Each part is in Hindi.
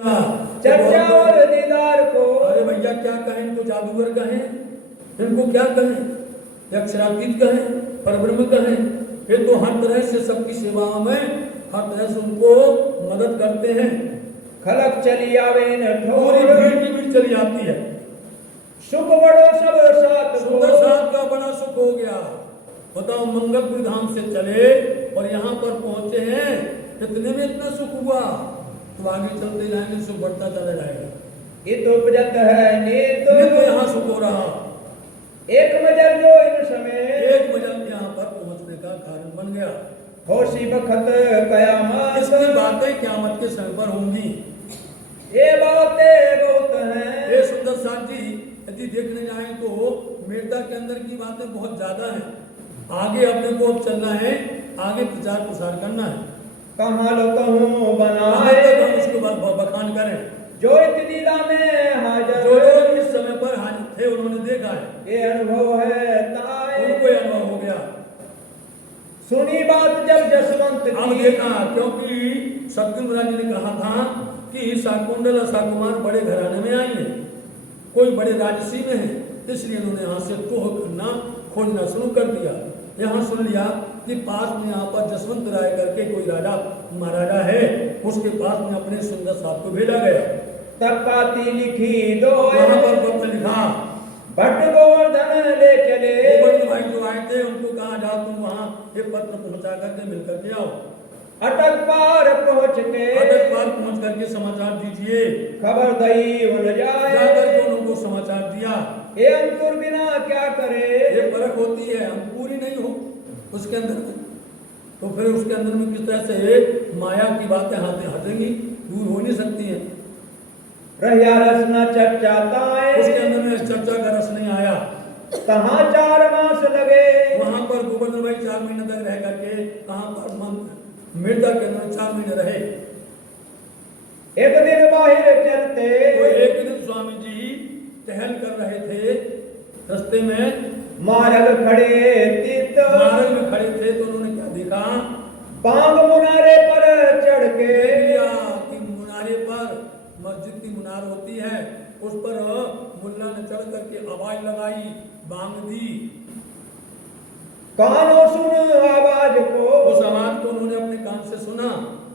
चर्चा और दीदार को। अरे भैया क्या कहें इनको, जादूगर कहें, इनको क्या कहें, अक्षरातीत कहें, परब्रह्म कहें, ये तो हर तरह से सबकी सेवाओं में हर तरह से उनको मदद करते हैं। खलक चली आवे न पूरी ठोर, भीड़ की भीड़ चली आती है। सुख बड़ो सब साथ सुंदर साथ का बड़ा सुख हो गया। बताओ मंगलपुर धाम से चले और यहाँ पर पहुंचे हैं, इतने में इतना सुख हुआ, तो आगे चलते जाएंगे सुख बढ़ता चला जाएगा। ये तो उपजत है नीत, तो यहाँ सुख हो रहा, एक मजल जो इन समय, एक मजल यहाँ पर पहुंचने का कारण बन गया। होशी बखत कयामत, इसकी बातें क़यामत के समय पर होंगी। ये बातें बहुत हैं। ये सुंदर साथ जी यदि देखने जाए तो मेरता के अंदर की बातें बहुत ज्यादा हैं। आगे अपने को अब चलना है, आगे प्रचार प्रसार करना है। कहाँ लो कहूँ बनाए, हम उसको बखान करें। जो लीला में हाजर, जो लोग इस समय पर हाजिर थे उन्होंने देखा है, ये अनुभव है ताए, उनको अनुभव हो गया। सुनी बात जब जसवंत अब की, देखा, क्योंकि सतगुरु महाराज जी ने कहा था कि शाकुंडल और शाकुमार बड़े घराने में आएंगे, कोई बड़े राजसी में है, इसलिए उन्होंने यहाँ से तोह करना खोजना शुरू कर दिया। यहाँ सुन लिया कि पास में यहाँ पर जसवंत राय करके कोई राजा महाराजा है, उसके पास में अपने सुंदर साहब को भेजा गया। तब पाती लिखी दो, वहाँ पर पत्र लिखा, भट्ट गोवर्धन ले चले, गोवर्धन भाई जो आए थे उनको कहा जाओ तुम वहाँ ये पत्र पहुँचा करके मिल करके आओ। अटक पार पहुँच के, अटक पार पहुँच करके समाचार दीजिए। खबर दई उन जाए, जाकर के उनको समाचार दिया। ये अंकुर बिना क्या करे, ये फर्क होती है, हम पूरी नहीं हो उसके अंदर में, तो फिर उसके अंदर में किस तरह से माया की बातें हटेंगी, दूर हो नहीं सकती है। रहिया रस न चर्चाता है, उसके अंदर में चर्चा का रस नहीं आया। कहाँ 4 मास लगे, वहां पर गोवर्धन भाई 4 महीने तक रह करके कहाँ पर मृदा के अंदर 4 महीने रहे। एक दिन बाहर चलते, तो एक दिन स्वामी जी टहल कर रहे थे, रास्ते में मार्ग खड़े तीत, मार्ग में खड़े थे, तो उन्होंने क्या देखा, बांग मुनारे पर चढ़ के, मुनारे पर मस्जिद की मुनार होती है, उस पर मुल्ला ने चढ़ करके आवाज लगाई, बांग दी। कानों सुन आवाज को, उस आवाज को उन्होंने अपने कान से सुना।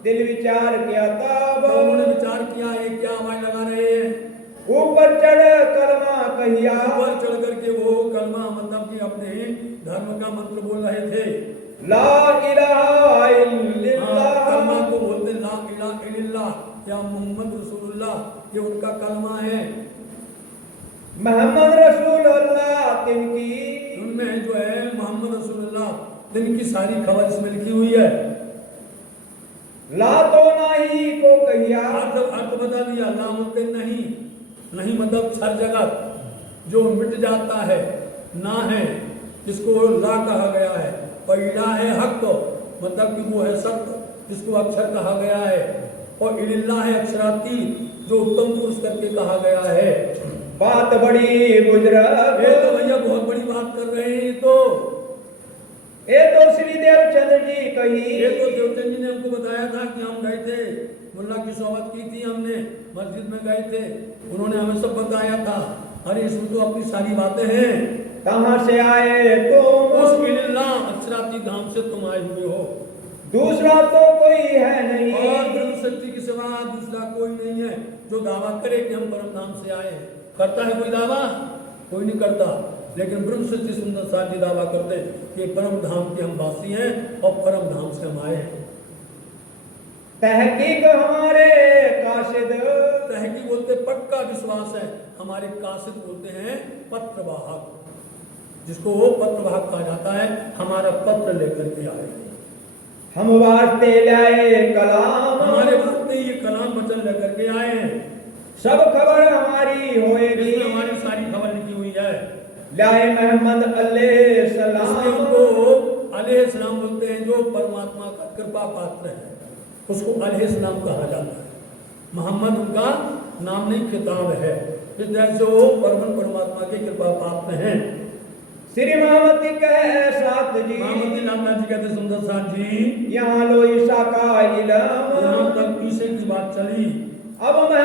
दिल विचार किया तब, तो उन्होंने विचार किया ये क्या आवाज लगा रहे हैं। ऊपर चढ़ कलमा कहिया, ऊपर चढ़ करके वो कलमा मतलब कि अपने धर्म का मंत्र बोल रहे थे। ला इलाहा इल्लल्लाह, कलमा को बोलते ला इलाहा इल्लल्लाह या मोहम्मद रसूलुल्लाह, ये उनका कलमा है। मोहम्मद रसूलुल्लाह तिनकी, उनमें जो है मोहम्मद रसूलुल्लाह तिनकी सारी खबर इसमें लिखी हुई है। ला तो नहीं को कहिया, अर्थ बता दिया, ला मतलब नहीं, नहीं मतलब छर जगत जो मिट जाता है, ना है जिसको ला कहा गया है, और इला है हक मतलब कि वो है सत्य जिसको अक्षर कहा गया है, और इल्लाह है अक्षरातीत जो उत्तम पुरुष करके कहा गया है। बात बड़ी बुजुर्ग, ये तो भैया बहुत बड़ी बात कर रहे हैं। ये तो श्री देवचंद्र जी कही, ये तो देवचंद जी ने हमको बताया था कि हम गए थे, मुल्ला की सोहबत की थी हमने, मस्जिद में गए थे, उन्होंने हमें सब बताया था। अरे इसमें तो अपनी सारी बातें हैं। कहाँ से आए तुम, उस इल्लाह अक्षराती धाम से तुम आए हुए हो, दूसरा तो कोई है नहीं, और ब्रह्म सत्य के सिवा दूसरा कोई नहीं है जो दावा करे कि हम परम धाम से आए हैं। करता है कोई दावा? कोई नहीं करता, लेकिन ब्रह्म सत्य सुंदर साथ जी दावा करते कि परम धाम के हम वासी हैं और परम धाम से हम आए हैं। तहकीक हमारे काशिद, तहकीक बोलते पक्का विश्वास है, हमारे काशिद बोलते हैं पत्रवाहक, जिसको वो पत्रवाहक कहा जाता है, हमारा पत्र लेकर के आए हैं। हम वास्ते लाए कलाम, हमारे वास्ते ये कलाम वचन लेकर के आए हैं। सब खबर हमारी होएगी, इसमें हमारी सारी खबर लिखी हुई है। लाए मोहम्मद अलैहिस्सलाम, इसलिए उनको अलैहिस्सलाम बोलते हैं, जो परमात्मा का कृपा पात्र है उसको अलैहिस्सलाम कहा जाता है। मोहम्मद उनका नाम नहीं, खिताब है। इस तरह से वो परमात्मा के कृपा पात्र हैं। श्री महामती कहे साथ जी, महामती नामनाथ जी कहते सुंदर साथ जी, यहाँ लो ईसा का इलम, यहाँ तक ईसे की बात चली। अब मैं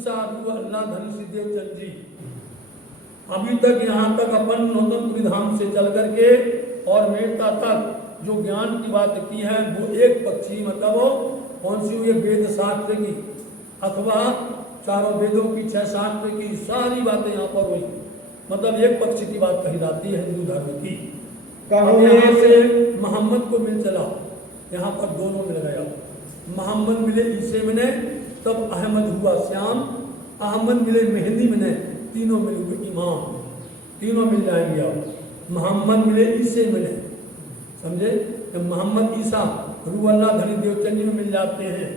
ईसा अबू अल्लाह धनी सिद्धेव चंद जी। अभी तक यहाँ तक अपन नौतनपुरी धाम से चल करके और मेड़ता तक जो ज्ञान की बात की है वो एक पक्षी, मतलब कौन सी हुई, वेद शास्त्र की अथवा चारों वेदों की 6 शास्त्र की सारी बातें यहाँ पर हुई, मतलब एक पक्षी की बात कही जाती है हिंदू धर्म की। अब यहाँ से मोहम्मद को मिल चला, यहाँ पर दोनों मिल गया। मोहम्मद मिले ईसे में, तब अहमद हुआ श्याम, अहमद मिले मेहंदी में, तीनों मिल हुए इमाम, तीनों मिल जाएंगे। अब मोहम्मद मिले ईसे में, समझे, जब मोहम्मद ईसा रूह अल्लाह धनी देवचंद जी में मिल जाते हैं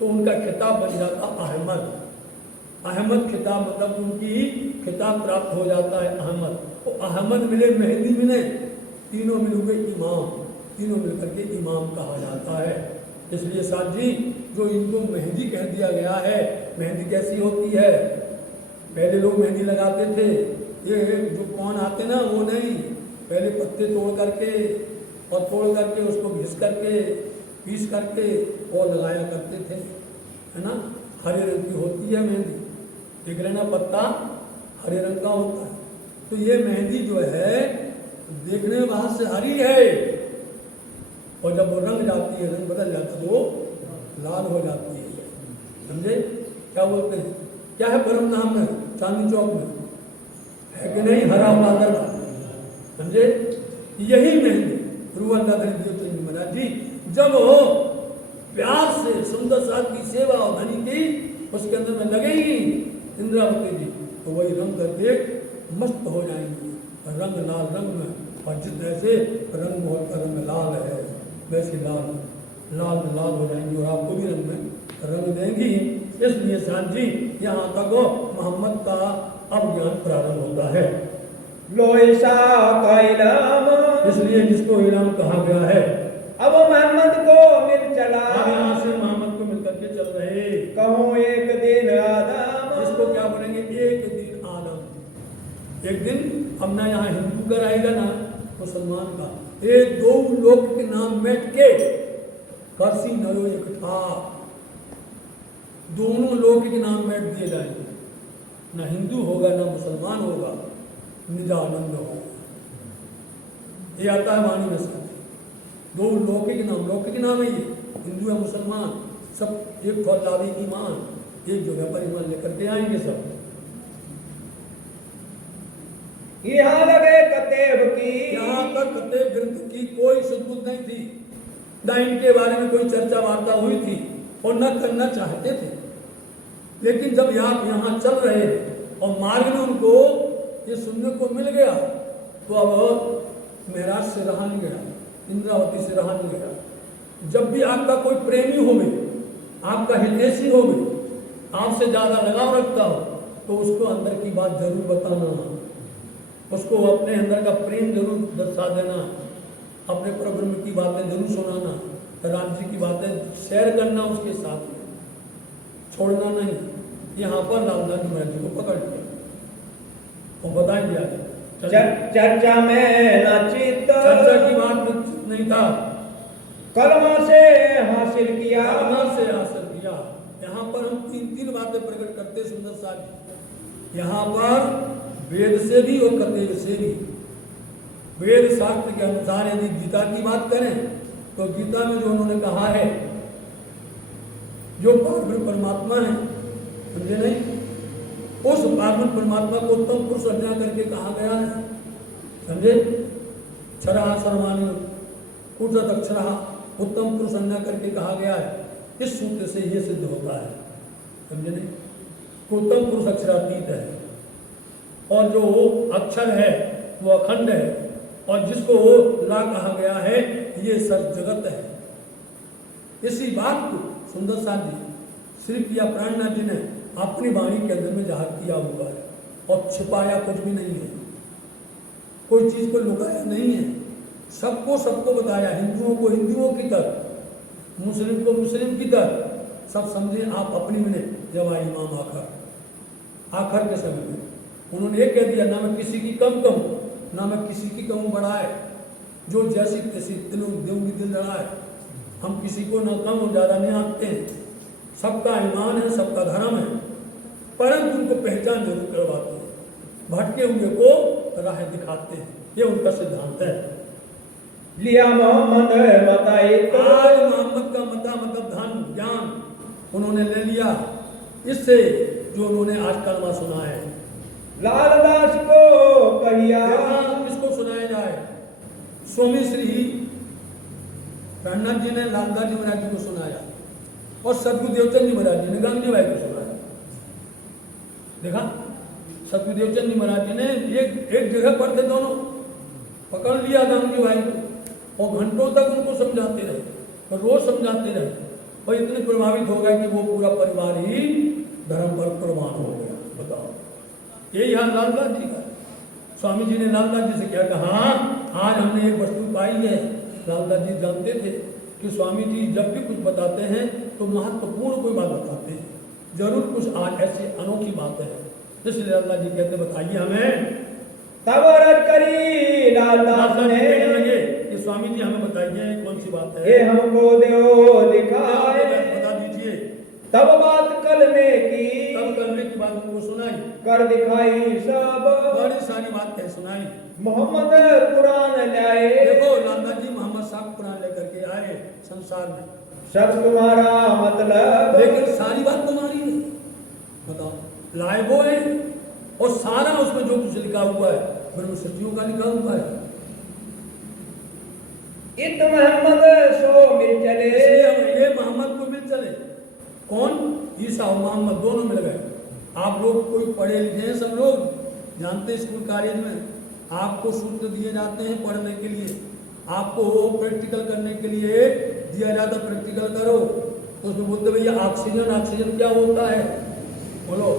तो उनका खिताब बन जाता अहमद। अहमद खिताब मतलब उनकी खिताब प्राप्त हो जाता है अहमद। तो अहमद मिले मेहंदी मिले, तीनों मिल हुए इमाम, तीनों मिलकर के इमाम कहा जाता है। इसलिए साथ जी जो इनको मेहंदी कह दिया गया है, मेहंदी कैसी होती है, पहले लोग मेहंदी लगाते थे, ये जो कौन आते ना वो नहीं, पहले पत्ते तोड़ करके उसको घिस करके पीस करके और लगाया करते थे, है ना। हरे रंग की होती है मेहंदी, देख रहे ना, पत्ता हरे रंग का होता है। तो ये मेहंदी जो है देखने में बाहर से हरी है, और जब वो रंग जाती है, रंग बदल जाता है, वो लाल हो जाती है, समझे। क्या बोलते हैं, क्या है परम नाम में चांदनी चौक में है कि नहीं, हरा बादल, समझे। यही मेहंदी रूह अल्लाह धनी देवचंद जी महाराज जी जब हो प्यार से सुंदर साथ की सेवा और धनी की उसके अंदर में लगेगी इंद्रावती जी, तो वही रंग देख मस्त हो जाएंगी, रंग लाल रंग में। और जिस जैसे रंग मोहर का रंग लाल है वैसे लाल हो जाएंगी और आपको भी रंग में रंग देंगी। इसलिए शान जी यहाँ तक मोहम्मद का अब ज्ञान प्रारंभ होता है। लोईसा का इनाम, इसलिए जिसको इनाम कहा गया है। अब मोहम्मद को मिल चला, अब यहाँ से मोहम्मद को मिलकर के चल रहे, कहूँ एक दिन आदम, इसको क्या बोलेंगे, एक दिन आदम। एक दिन हमने यहाँ हिंदू का रहेगा ना मुसलमान का, एक दो लोग के नाम बैठ के करसी नरो इकट्ठा, दोनों लोग के नाम बैठ दिए जाएंगे, ना हिंदू होगा ना मुसलमान होगा, निजानंद होगा। ये आता है वाणी में साथी, दो लौकिक नाम है ये, हिंदू या मुसलमान सब एक फौलादी ईमान, एक जगह पर ईमान लेकर के आएंगे सब। यहाँ लगे कतेब की, यहाँ तक कतेब ग्रंथ की कोई सबूत नहीं थी, न इनके बारे में कोई चर्चा वार्ता हुई थी और न करना चाहते थे। लेकिन जब आप यहाँ चल रहे हैं और मार्ग में उनको ये सुनने को मिल गया तो अब महराज से रहा नहीं गया, इंद्रावती से रहा नहीं गया। जब भी आपका कोई प्रेमी हो गए, आपका हितैषी हो गए, आपसे ज़्यादा लगाव रखता हो तो उसको अंदर की बात जरूर बताना, उसको अपने अंदर का प्रेम जरूर दर्शा देना, अपने परब्रह्म की बातें जरूर सुनाना, राज्य की बातें शेयर करना उसके साथ में, छोड़ना नहीं। यहाँ पर लालदास महाराज जी को पकड़ लिया और बताएंगे आगे। चर्चा में नाचित, चर्चा की बात में नहीं था, कर्म से हासिल किया, कर्म से हासिल किया। यहाँ पर हम तीन बातें प्रकट करते सुंदर साथ। यहाँ पर वेद से भी और कतेब से भी, वेद शास्त्र के अनुसार यदि गीता की बात करें तो गीता में जो उन्होंने कहा है, जो परमात्मा है, समझे नहीं, उस परमात्मा को उत्तम पुरुष अज्ञा करके कहा गया है, समझे। क्षरः सर्वाणि ऊर्ध्वत अक्षरः, उत्तम पुरुष अज्ञा करके कहा गया है। इस सूत्र से ये सिद्ध होता है, समझे नहीं, उत्तम पुरुष अक्षरातीत है और जो अक्षर है वो अखंड है, और जिसको ला कहा गया है ये सब जगत है। इसी बात को सुंदर साथ जी श्री प्रिया प्राणनाथ जी ने अपनी वाणी के अंदर में जाहिर किया हुआ है और छिपाया कुछ भी नहीं है, कोई चीज को लुकाया नहीं है, सबको बताया, हिंदुओं को हिंदुओं की तरह, मुस्लिम को मुस्लिम की तरह, सब समझे आप अपनी में। जब आई इमाम आखिर के समय में उन्होंने ये कह दिया, ना मैं किसी की कम कहूँ ना मैं किसी की कहूँ बढ़ाए, जो जैसी तैसी देऊंगी दिल लड़ाए। हम किसी को ना कम और ज़्यादा नहीं आंकते हैं, सबका ईमान है, सबका धर्म है, परंतु उनको पहचान जरूर करवाते हैं, भटके हुए को राह दिखाते हैं। ये उनका सिद्धांत है। लिया मोहम्मद बताए तो आज मोहम्मद का मता मतलब धन ज्ञान उन्होंने ले लिया इससे जो उन्होंने आज कलमा सुना है। लालदास को कहिया इसको सुनाया जाए। स्वामी श्री प्रणनाथ जी ने लालदास जी महाराज जी को सुनाया और सदगुरु देवचंद जी महाराज जी ने गांधी भाई को सुनाया। देखा, सदगुरु देवचंद जी महाराज जी ने एक जगह पर थे, दोनों पकड़ लिया गांधी भाई को और घंटों तक उनको समझाते रहे और रोज समझाते रहे और इतने प्रभावित हो गए कि वो पूरा परिवार ही धर्म पर कुर्बान हो गया। बताओ, यही हाल लालदास जी का। स्वामी जी ने लालदास जी से क्या कहा, आज हमने एक वस्तु पाई है। लालदास जी जानते थे कि स्वामी जी जब भी कुछ बताते हैं तो महत्वपूर्ण कोई बात बताते हैं, जरूर कुछ आज ऐसी अनोखी बात है। इसलिए लालदास जी कहते बताइए हमें। तब अर्ज करी लालदास ने लगे कि स्वामी जी हमें बताइए कौन सी बात है, ये हमको दो दिखाए। बता दीजिए। तब बात कलमे की तब कलमे की बात उनको सुनाई, कर दिखाई सब बड़ी सारी बात कह सुनाई। मोहम्मद कुरान लाए। देखो लालदास जी मोहम्मद साहब कुरान लेकर के आए संसार में, सब तुम्हारा मतलब, लेकिन सारी बात तुम्हारी है। बताओ, लाए वो है और सारा उसमें जो कुछ लिखा हुआ है ब्रह्म सत्यों का लिखा हुआ है। इत मोहम्मद सो मिल चले। ये मोहम्मद को मिल चले। कौन? ईसा और मोहम्मद दोनों मिल गए। आप लोग कोई पढ़े लिखे हैं, सब लोग जानते हैं, स्कूल कॉलेज में आपको सूत्र दिए जाते हैं पढ़ने के लिए, आपको प्रैक्टिकल करने के लिए दिया जाता, प्रैक्टिकल करो। उसमें बोलते भैया ऑक्सीजन, ऑक्सीजन क्या होता है? बोलो,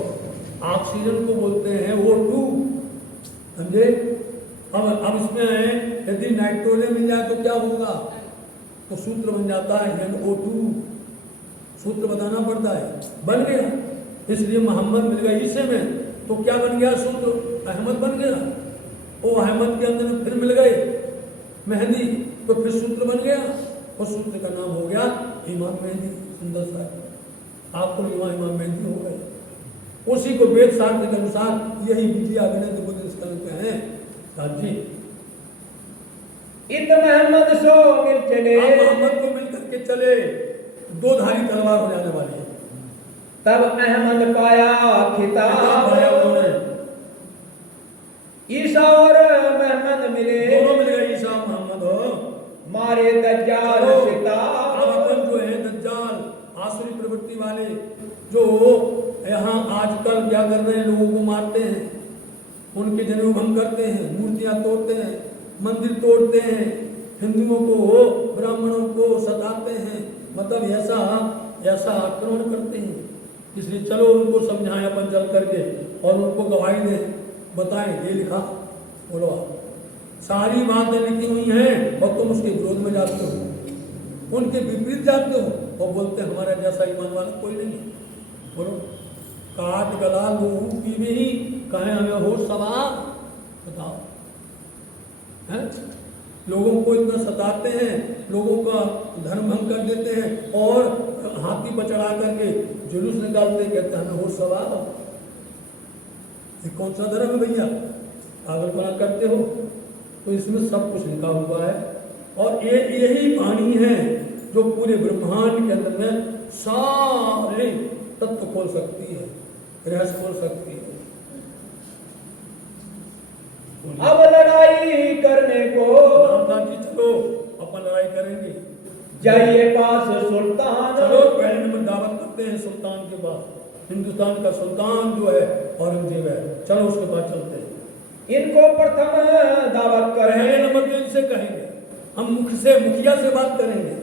ऑक्सीजन को बोलते हैं O2, समझे? अब इसमें है यदि नाइट्रोजन मिल जाए तो क्या होगा? तो सूत्र बन जाता है NO2, सूत्र बताना पड़ता है, बन गया। इसलिए मोहम्मद मिल गया ईसे में तो क्या बन गया सूत्र? अहमद बन गया। वो अहमद के अंदर में फिर मिल गए मेहंदी तो फिर सूत्र बन गया और सूत्र का नाम हो गया इमाम मेहंदी। सुंदर सा आपको इमाम मेहंदी हो गए। उसी को वेद शास्त्र के अनुसार यही विद्या गणित बुद्ध करते हैं साहब जी। इत मोहम्मद सो मिल चले। मोहम्मद को मिल करके चले, दो धारी तलवार हो जाने वाली है। तब अहमद पाया खिताब, पाया उन्होंने। ईसा और मोहम्मद मिले, दोनों मिल गए ईसा और मोहम्मद हो। मारे दज्जाल अब सिताब। अपन जो है दज्जाल आसुरी प्रवृत्ति वाले जो यहाँ आजकल क्या कर रहे हैं, लोगों को मारते हैं, उनके जनेऊ भंग करते हैं, मूर्तियां तोड़ते हैं, मंदिर तोड़ते हैं, हिंदुओं को ब्राह्मणों को सताते हैं, मतलब ऐसा आक्रमण करते हैं। इसलिए चलो उनको समझाएं अपन चल करके और उनको गवाही दें, बताएं ये लिखा। बोलो, सारी बातें लिखी हुई हैं और तुम उसके विरोध में जाते हो, उनके विपरीत जाते हो और बोलते हमारा जैसा ईमान वाला कोई नहीं है। बोलो, काट गला लोगों की भी कहें हमें हो सवार। बताओ, हैं? लोगों को इतना सताते हैं, लोगों का धर्म भंग कर देते हैं और हाथी पर चढ़ा करके जुलूस निकालते, कहते हैं हमें हो सवार। ये कौन सा धर्म है भैया? पागलपना करते हो। तो इसमें सब कुछ लिखा हुआ है और यही वाणी है जो पूरे ब्रह्मांड के अंदर में सारे तत्व खोल सकती है, रहस्य खोल सकती है। अब लड़ाई करने को रामदास जी चलो अपन लड़ाई करेंगे, जाइए पास सुल्तान। चलो पहले में दावत करते हैं सुल्तान के पास। हिंदुस्तान का सुल्तान जो है औरंगजेब है, चलो उसके पास चलते हैं। इनको प्रथम दावत पहले करें। नंबर पे इनसे कहेंगे, हम मुखिया से बात करेंगे,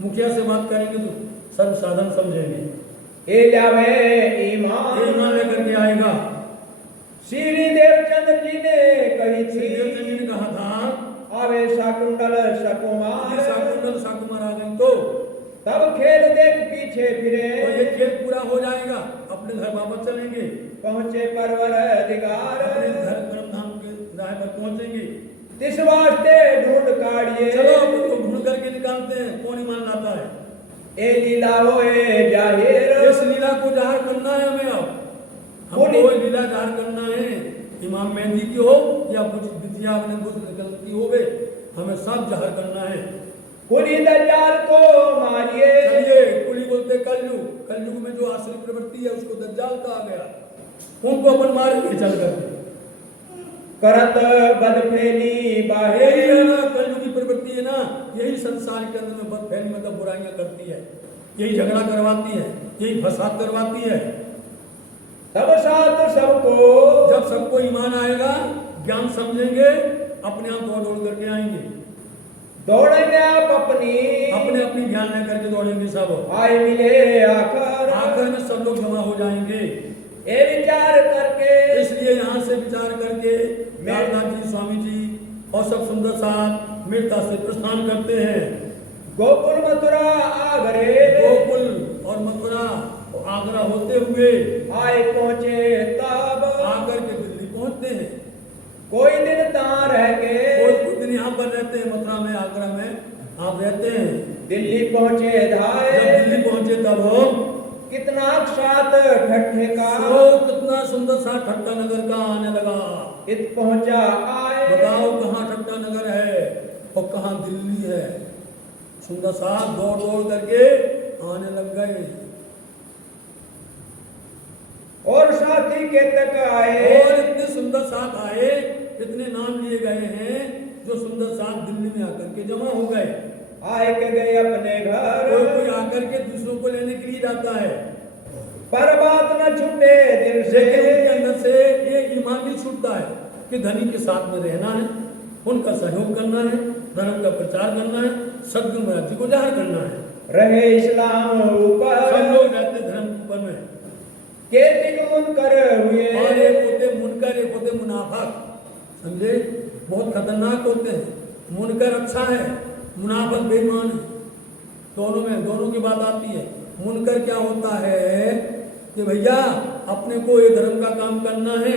मुखिया से बात करेंगे तो सर्व साधन समझेंगे। ए जावे ईमान लेकर के आएगा। श्री देवचंद्र जी ने कही थी, देवचंद्र जी ने कहा था आवे शाकुंडल सकुमार। शाकुमार आ गए तो तब खेल देख पीछे फिरे, और ये खेल पूरा हो जाएगा, अपने घर वापस चलेंगे, पहुंचे परवर अधिकार। अपने घर परम के राह पर पहुंचेंगे। तिस वास्ते ढूंढ काढ़िए, चलो अपन को ढूंढ करके निकालते हैं कौन ईमान लाता है। ए लीला होए जाहिर। इस लीला को जाहिर करना है हमें। अब जहर करना है, इमाम मेहदी की हो या बितिया अपने बुजुर्ग की हो वे, हमें सब जहर करना है। कुली दज्जाल को मारिए। चलिए, कुली बोलते कलयुग, कलयुग में जो आसुरी प्रवृत्ति है उसको दज्जाल कहा गया, उनको अपन मारेंगे चल करके। करत बदफेली बाहे। यही है ना कलयुग की प्रवृत्ति है ना, यही संसार के अंदर में बदफेली मतलब बुराइयां करती है, यही झगड़ा करवाती है, यही फसाद करवाती है। तब साथ सबको, जब सबको ईमान आएगा, ज्ञान समझेंगे, अपने आप दौड़ करके आएंगे, दौड़ेंगे आप अपनी अपने अपनी ज्ञान लेकर के दौड़ेंगे सब। आए मिले आखिर, आखिर में सब लोग जमा हो जाएंगे। ये विचार करके, इसलिए यहाँ से विचार करके नारदास जी, स्वामी जी और सब सुंदर साथ मेहता से प्रस्थान करते हैं। गोकुल मथुरा आगरे, गोकुल और मथुरा आगरा होते हुए आए पहुँचे तब, आकर के दिल्ली पहुंचते हैं। कोई दिन तां रह के, कोई दिन यहाँ पर रहते हैं, मथुरा में आगरा में आप रहते हैं। दिल्ली पहुँचे धाए। जब दिल्ली पहुंचे तब हो कितना साथ ठट्ठे का, कितना सुंदर सा ठट्टा नगर का आने लगा। इत पहुँचा आए। बताओ कहाँ ठट्टा नगर है और कहाँ दिल्ली है। सुंदर सा दौड़ दौड़ करके आने लग गए और साथी के तक आए। और इतने सुंदर साथ आए, इतने नाम लिए गए हैं जो सुंदर साथ दिल्ली में आकर के जमा हो गए। आए के गए अपने घर, कोई आकर के दूसरों को लेने के लिए जाता है, पर बात न छूटे दिल से। लेकिन उनके अंदर से ये ईमान नहीं छूटता है कि धनी के साथ में रहना है, उनका सहयोग करना है, धर्म का प्रचार करना है, सद्गुण राज्य को जाहिर करना है। रहे इस्लाम ऊपर, सब लोग रहते धर्म के ऊपर में। के दिन मुनकर हुए, और एक होते मुनकर, एक होते मुनाफिक। समझे, बहुत खतरनाक होते हैं। मुनकर अच्छा है, मुनाफिक बेईमान है। दोनों में दोनों की बात आती है। मुनकर क्या होता है कि भैया अपने को ये धर्म का काम करना है,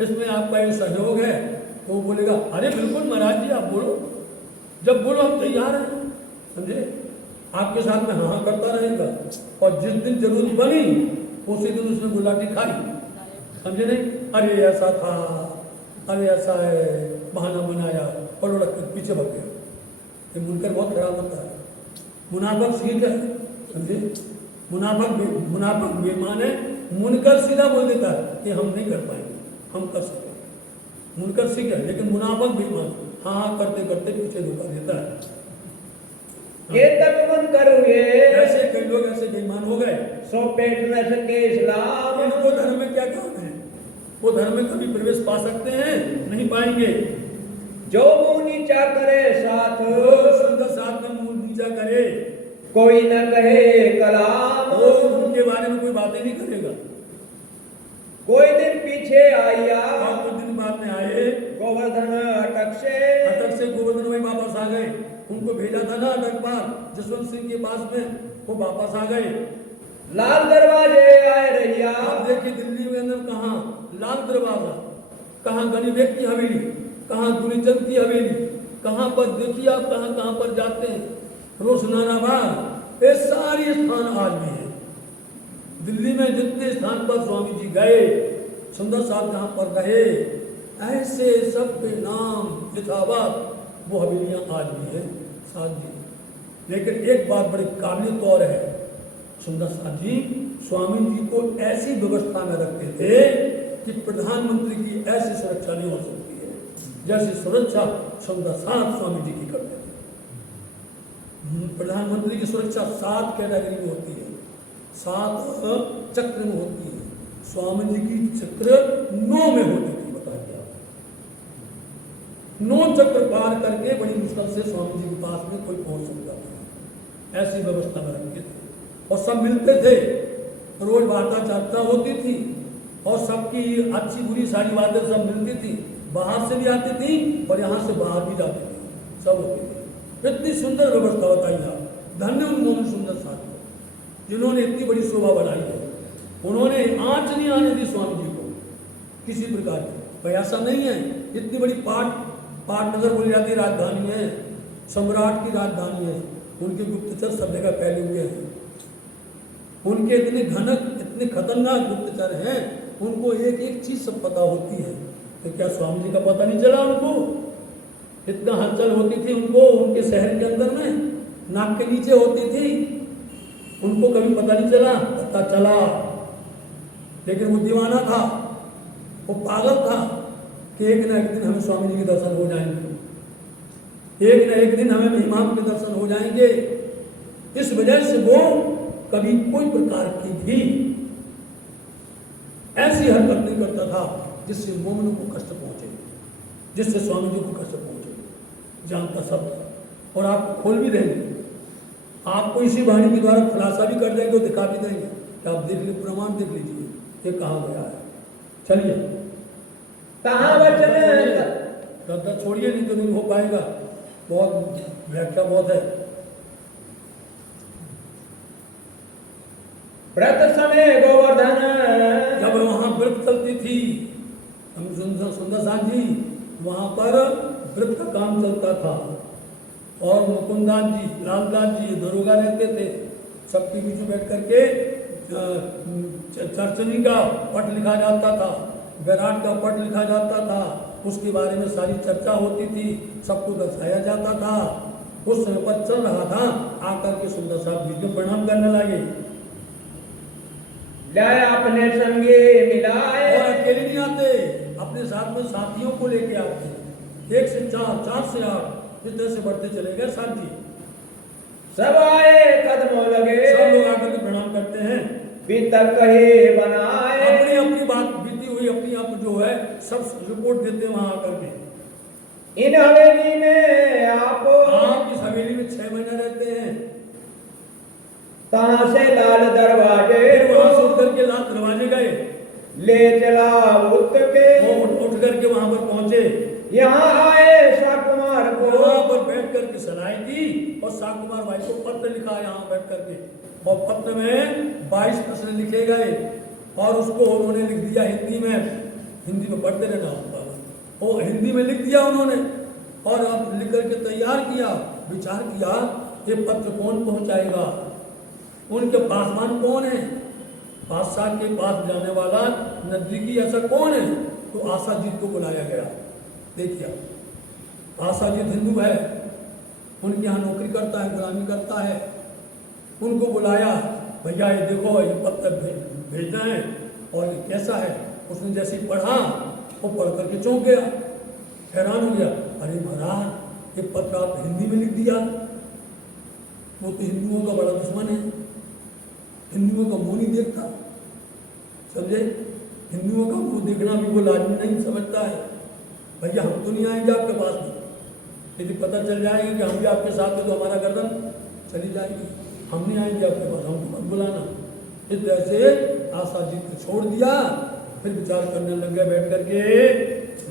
इसमें आपका ये सहयोग है, तो वो बोलेगा अरे बिल्कुल महाराज जी आप बोलो, जब बोलो हम तैयार हैं। समझे, आपके साथ में हाँ करता रहेगा। और जिस दिन जरूरत बनी उसी दिन उसने गुलाटी खाई। समझे नहीं, अरे ऐसा था, अरे ऐसा है, बहाना बनाया और लड़क पीछे भग गया। ये मुनकर बहुत खराब होता है। मुनाफिक सीख है। समझे, मुनाफिक बेईमान है। मुनकर सीधा बोल देता है कि हम नहीं कर पाएंगे, हम कर सकते। मुनकर सीख है, लेकिन मुनाफिक बेईमान हाँ हाँ करते करते पीछे धोखा देता है। के तक मुनकर हुए, ऐसे कई लोग ऐसे बेईमान हो गए, सो पेट न सके इस्लाम। इनको धर्म में क्या काम है? वो धर्म में कभी प्रवेश पा सकते हैं? नहीं पाएंगे। जो मुंह नीचा करे साथ, सुंदर साथ में मुंह नीचा करे, कोई न कहे कलाम। वो उनके बारे में कोई बातें नहीं करेगा। कोई दिन पीछे आया, और कुछ दिन बाद में आए, गोवर्धन अटक से गोवर्धन भाई वापस आ गए। उनको भेजा था ना अटक बार जसवंत सिंह के पास में, वो वापस आ गए। लाल दरवाजे आए रैया। आप देखिए दिल्ली में अंदर कहाँ लाल दरवाजा, कहाँ गनीबेग की हवेली, कहाँ दुलीचंद की हवेली, कहाँ पर देखिए आप कहाँ कहाँ पर जाते हैं, रोशनानाबाद, ये सारी स्थान आज भी है। दिल्ली में जितने स्थान पर स्वामी जी गए, सुंदर साहब जहाँ पर रहे, ऐसे सब के नाम यथावत वो हवेलियाँ आज भी है साथ जी। लेकिन एक बात बड़ी काबिलियत और है, सुंदर साहब जी स्वामी जी को ऐसी व्यवस्था में रखते थे कि प्रधानमंत्री की ऐसी सुरक्षा नहीं हो सकती है जैसी सुरक्षा सुंदर साहब स्वामी जी की करते थे। प्रधानमंत्री की सुरक्षा 7 कैटेगरी में होती है, 7 चक्र में होती है। स्वामी जी की चक्र 9 में होती थी। बताइए आप, 9 चक्र पार करके बड़ी मुश्किल से स्वामी जी के पास में कोई पहुंच सकता था। ऐसी व्यवस्था में रखते थे और सब मिलते थे, रोज वार्ता चर्चा होती थी और सबकी अच्छी बुरी सारी बातें सब मिलती थी। बाहर से भी आती थी और यहाँ से बाहर भी जाती थी, सब होती थी। इतनी सुंदर व्यवस्था बताइए आप। धन्य उन्होंने सुंदर साथी जिन्होंने इतनी बड़ी शोभा बनाई है। उन्होंने आंच नहीं आने दी स्वामी जी को किसी प्रकार की। भाई ऐसा नहीं है, इतनी बड़ी पाटनगर बोली जाती राजधानी है, सम्राट की राजधानी है, उनके गुप्तचर सब जगह फैले हुए हैं। उनके इतने घनक, इतने खतरनाक गुप्तचर हैं उनको एक एक चीज सब पता होती है। तो क्या स्वामी जी का पता नहीं चला उनको? इतना हलचल होती थी उनको उनके शहर के अंदर में, नाक के नीचे होती थी, उनको कभी पता नहीं चला? पता चला। लेकिन वो दीवाना था, वो पागल था कि एक ना एक दिन हमें स्वामी जी के दर्शन हो जाएंगे, एक ना एक दिन हमें इमाम के दर्शन हो जाएंगे। इस वजह से वो कभी कोई प्रकार की भी ऐसी हरकत नहीं करता था जिससे मोमिनों को कष्ट पहुंचे, जिससे स्वामी जी को कष्ट पहुंचे। जानता सब था और आपको खोल भी देंगे, आपको इसी वाणी के द्वारा खुलासा भी कर देंगे और दिखा भी देंगे कि आप देख लीजिए, प्रमाण देख लीजिए ये कहाँ गया है। चलिए कहाँ वचन श्रद्धा छोड़िए, नहीं तो नहीं हो पाएगा, बहुत व्याख्या बहुत है। व्रत समय गोवर्धन, जब वहां व्रत चलती थी सुंदर साथ जी, वहां पर व्रत का काम चलता था और मुकुंदास जी, लालदास जी दरोगा रहते थे। सबके बीच में बैठ करके चर्चनी का पट लिखा जाता था, विराट का पट लिखा जाता था, उसके बारे में सारी चर्चा होती थी, सबको दर्शाया जाता था। उस समय पर चल रहा था, आकर के सुंदर साहब जी को प्रणाम करने लगे। लाया अपने संगे मिलाए, और अकेले नहीं आते, अपने साथ में साथियों को लेके आते, 1 से 4, 4 से 8, इस तरह से बढ़ते चले गए साथी। सब आए कदमों लगे, सब लोग आकर के प्रणाम करते हैं, बीतर कहे बनाए, अपनी अपनी बात बीती हुई अपनी आप जो है सब रिपोर्ट देते हैं वहां आकर के। इन हवेली में आप इस हवेली में 6 महीने रहते हैं। तहाँ से लाल दरवाजे, फिर वहां से उठ करके लाल दरवाजे गए, ले चला उठ के, वो उठ करके वहां पर पहुंचे। यहाँ आए शाकुमार को, वहां पर बैठ करके सलाह की और शाकुमार भाई को पत्र लिखा यहाँ बैठ करके, और पत्र में 22 प्रश्न लिखे गए और उसको उन्होंने लिख दिया हिंदी में। हिंदी में पढ़ते रहना होता है, वो हिंदी में लिख दिया उन्होंने और अब लिख करके तैयार किया, विचार किया ये पत्र कौन पहुंचाएगा, उनके पासवान कौन है, बादशाह के पास जाने वाला नजदीकी ऐसा कौन है। तो आशाजीत को बुलाया गया। देखिए आशाजीत हिंदू है, उनके यहाँ नौकरी करता है, गुलामी करता है। उनको बुलाया, भैया ये देखो ये पत्र भेजना है और ये कैसा है। उसने जैसे ही पढ़ा वो पढ़ करके चौंक गया, हैरान हो गया, अरे महाराज ये पत्र आप हिंदी में लिख दिया। वो तो हिंदुओं का बड़ा दुश्मन है, हिंदुओं का मुंह नहीं देखता, समझे, हिंदुओं का मुंह देखना भी वो लाजमी नहीं समझता है। भैया हम तो नहीं आएंगे आपके पास में, यदि पता चल जाएगा कि हम भी आपके साथ हैं तो हमारा गर्दन चली जाएगी, हम नहीं आएंगे आपके पास, हमको मत बुलाना। इस तरह से आशाजीत को छोड़ दिया। फिर विचार करने लग गया बैठ करके,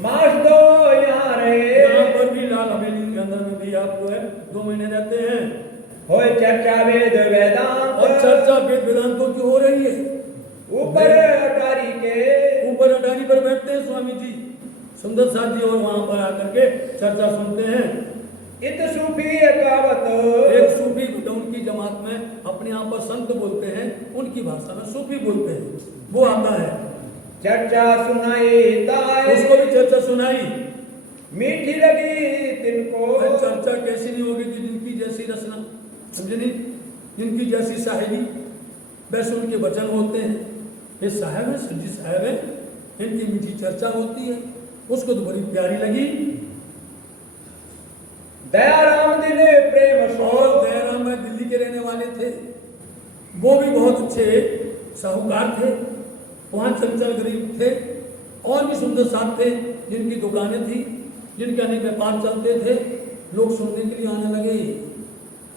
मास दो यहाँ रहे, यहाँ पर भी लाल हवेली के अंदर में भी आप जो है 2 महीने रहते हैं। होए चर्चा वेद वेदांत, और चर्चा वेद वेदांतों की हो रही है। ऊपर अटारी के, ऊपर अटारी पर बैठते हैं स्वामी जी सुंदर साथ जी और वहां पर आकर के चर्चा सुनते हैं। इत सूफी एकावत, एक सूफी उनकी जमात में अपने यहाँ पर संत बोलते हैं, उनकी भाषा में सूफी बोलते हैं, वो आता है। चर्चा सुनाई ताए, उसको भी चर्चा सुनाई, मीठी लगी तिनको, चर्चा कैसी नहीं होगी कि जिनकी जैसी रचना, समझे नहीं, जिनकी जैसी शायरी वैसे उनके वचन होते हैं। ये साहब है, संजी साहब है, इनकी मीठी चर्चा होती है, उसको तो बड़ी प्यारी लगी। दयाराम दिले प्रेम और दयाराम में दिल्ली के रहने वाले थे, वो भी बहुत अच्छे साहूकार थे, वहाँ चंचल गरीब थे, और भी सुंदर साथ थे जिनकी दुकानें थी, जिनके अनेक व्यापार चलते थे। लोग सुनने के लिए आने लगे।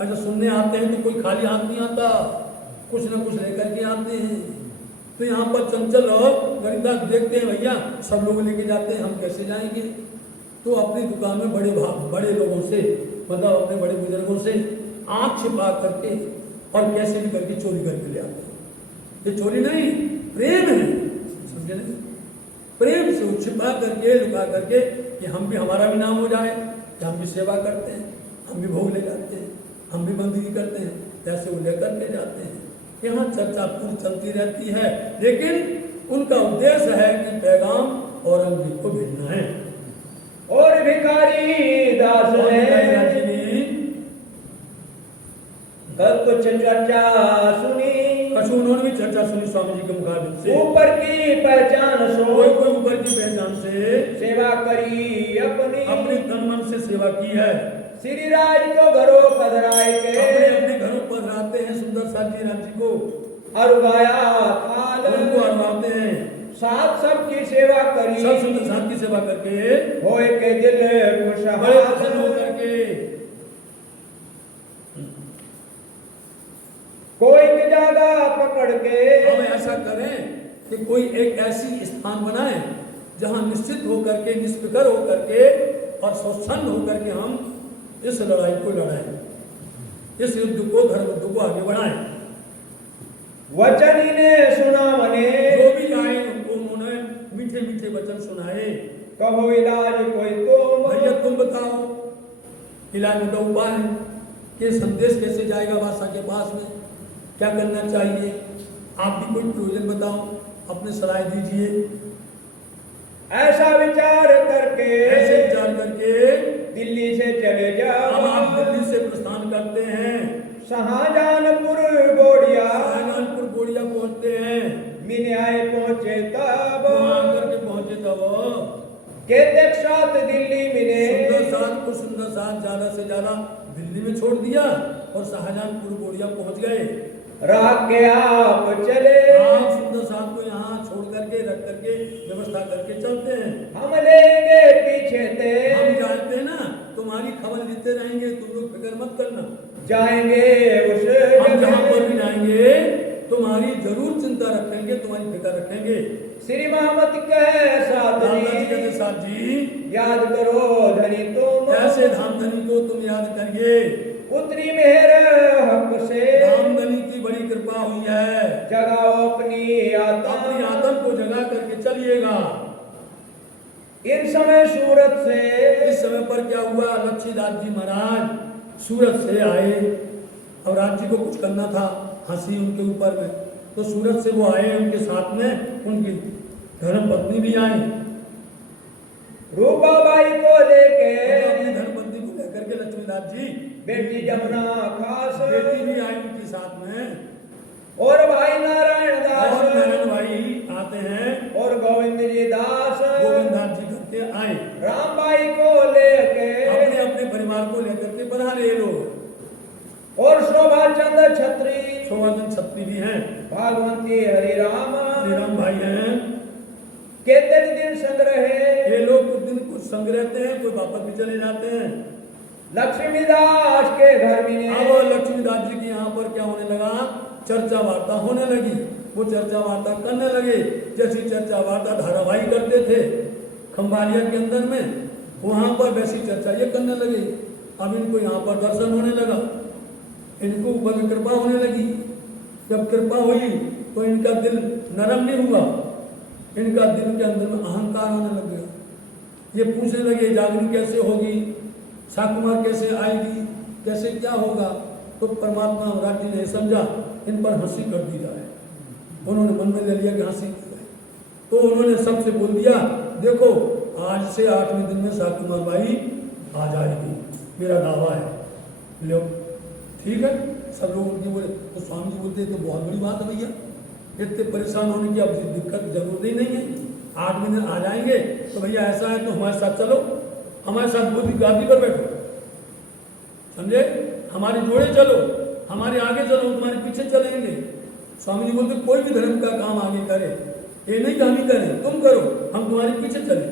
अच्छा सुनने आते हैं तो कोई खाली हाथ नहीं आता, कुछ न कुछ लेकर के आते हैं। तो यहाँ पर चंचल और गरीबदास देखते हैं भैया सब लोग लेके जाते हैं, हम कैसे जाएंगे। तो अपनी दुकान में बड़े लोगों से, मतलब अपने बड़े बुजुर्गों से आँख छिपा करके और कैसे भी करके चोरी करके ले आते हैं। ये चोरी नहीं, प्रेम है, समझे नहीं, प्रेम से छिपा करके लुका करके कि हम भी, हमारा भी नाम हो जाए कि हम भी सेवा करते हैं, हम भी भोग ले जाते हैं, हम भी बंदगी करते हैं, जैसे वो लेकर के जाते हैं। यहाँ चर्चा पूरी चलती रहती है, लेकिन उनका उद्देश्य है कि पैगाम औरंगजेब को भेजना है। और भिखारी दास और ने भिखारी जी कुछ चर्चा सुनी, कछु उन्होंने भी चर्चा सुनी स्वामी जी के मुखाबिन से। ऊपर की पहचान सो, कोई ऊपर की पहचान से सेवा करी अपने तन मन से सेवा की है। श्री राज को घरों पधराए के अपने अपने घरों पर रहते हैं सुंदर साथी राज्य को अरुगाया थाल, उनको अरवाते हैं, साथ सबकी सेवा करी, सब सुंदर साथ की सेवा करके होए के दिल बड़े खुशहाल प्रसन्न होकर के कोई की जगह पकड़ के हम ऐसा करें कि कोई एक ऐसी स्थान बनाए जहां निश्चित होकर के निष्फिकर होकर के और स्वच्छंद होकर के हम इस लड़ाई को लड़ाएं, इस युद्ध को धर्म युद्ध को आगे बढ़ाएं। वचन ने सुना मने, जो भी आए उनको उन्होंने मीठे मीठे वचन सुनाए। कहो इलाज कोई तो भैया तुम बताओ इलाज बताओ उपाय कि संदेश कैसे जाएगा बादशाह के पास में, क्या करना चाहिए, आप भी कोई प्रयोजन बताओ, अपने सलाह दीजिए। ऐसा विचार करके ऐसे विचार करके दिल्ली से चले अब आप जाओ, दिल्ली से प्रस्थान करते हैं, शाहजहानपुर गोड़िया शाहजहानपुर गोड़िया पहुंचते हैं। मिने आए पहुंचे तब वहां आकर के पहुंचे तब केतक साथ दिल्ली मिले, सुंदर साथ को सुंदर साथ ज्यादा से ज्यादा दिल्ली में छोड़ दिया और शाहजहानपुर गोड़िया पहुंच गए। राग के आप चले, आप सुंदर साथ को यहाँ छोड़ करके रख करके व्यवस्था करके चलते हैं। हम लेंगे पीछे थे, हम जानते हैं ना तुम्हारी खबर लेते रहेंगे, तुम लोग फिक्र मत करना। जाएंगे उस हम जहाँ पर जगह भी जाएंगे तुम्हारी जरूर चिंता रखेंगे, तुम्हारी फिक्र रखेंगे। श्री मोहम्मद के साथ दादा जी कहते जी साथ जी याद करो धनी तुम, ऐसे धामधनी को तुम याद करिए। पुत्री मेहर हक से धामधनी की बड़ी कृपा हुई है, जगाओ अपनी अपनी आत्मा, आत्म को जगा करके चलिएगा। इन समय सूरत से इस समय पर क्या हुआ, लक्ष्मीदास जी महाराज सूरत से आए, अब राज्य को कुछ करना था, हंसी उनके ऊपर में, तो सूरत से वो आए, उनके साथ में उनकी धर्म पत्नी भी आई, रूपाबाई को लेके अपनी धर्म पत्नी को लेकर के लक्ष्मीदास जी, बेटी जमुना खास बेटी भी आई उनके साथ में, और भाई नारायण और दास नारायण भाई आते हैं, और गोविंद जी दास गोविंददास जी करके आए, रामबाई को लेके अपने अपने परिवार को लेकर के पधारे ये लोग, और शोभा चंद्र छत्री शोभाचंद छत्री भी हैं, भागवंती हरिराम श्रीराम भाई हैं। केतक दिन संग्रहे ये लोग कुछ दिन कुछ संग रहते हैं, कोई वापस भी चले जाते हैं। लक्ष्मीदास के घर अब में लक्ष्मीदास जी के यहाँ पर क्या होने लगा, चर्चा वार्ता होने लगी। वो चर्चा वार्ता करने लगे, जैसी चर्चा वार्ता धारावाहिक करते थे खंबालिया के अंदर में, वहाँ पर वैसी चर्चा ये करने लगे। अब इनको यहाँ पर दर्शन होने लगा, इनको ऊपर में कृपा होने लगी। जब कृपा हुई तो इनका दिल नरम नहीं हुआ, इनका दिल के अंदर में अहंकार होने लग गया। ये पूछने लगे जागरण कैसे होगी, शाकुमार कैसे आएगी, कैसे क्या होगा। तो परमात्मा राज्य ने समझा इन पर हंसी कर दी जाए, उन्होंने मन में ले लिया कि हंसी की जाए। तो उन्होंने सबसे बोल दिया, देखो आज से 8वें दिन में शाकुमार बाई आ जाएगी, मेरा दावा है। लो ठीक है, सब लोग उनकी बोले। तो स्वामी जी बोलते तो बहुत बड़ी बात है भैया, इतने परेशान होने की अब दिक्कत जरूरत ही नहीं है, 8वें दिन आ जाएंगे। तो भैया ऐसा है तो हमारे साथ चलो, हमारे साथ बुद्ध गादी पर बैठो, समझे, हमारे जोड़े चलो, हमारे आगे चलो, तुम्हारे पीछे चलेंगे। स्वामी जी बोलते कोई भी धर्म का काम आगे करे, ये नहीं कि हम ही करें, तुम करो, हम तुम्हारे पीछे चले,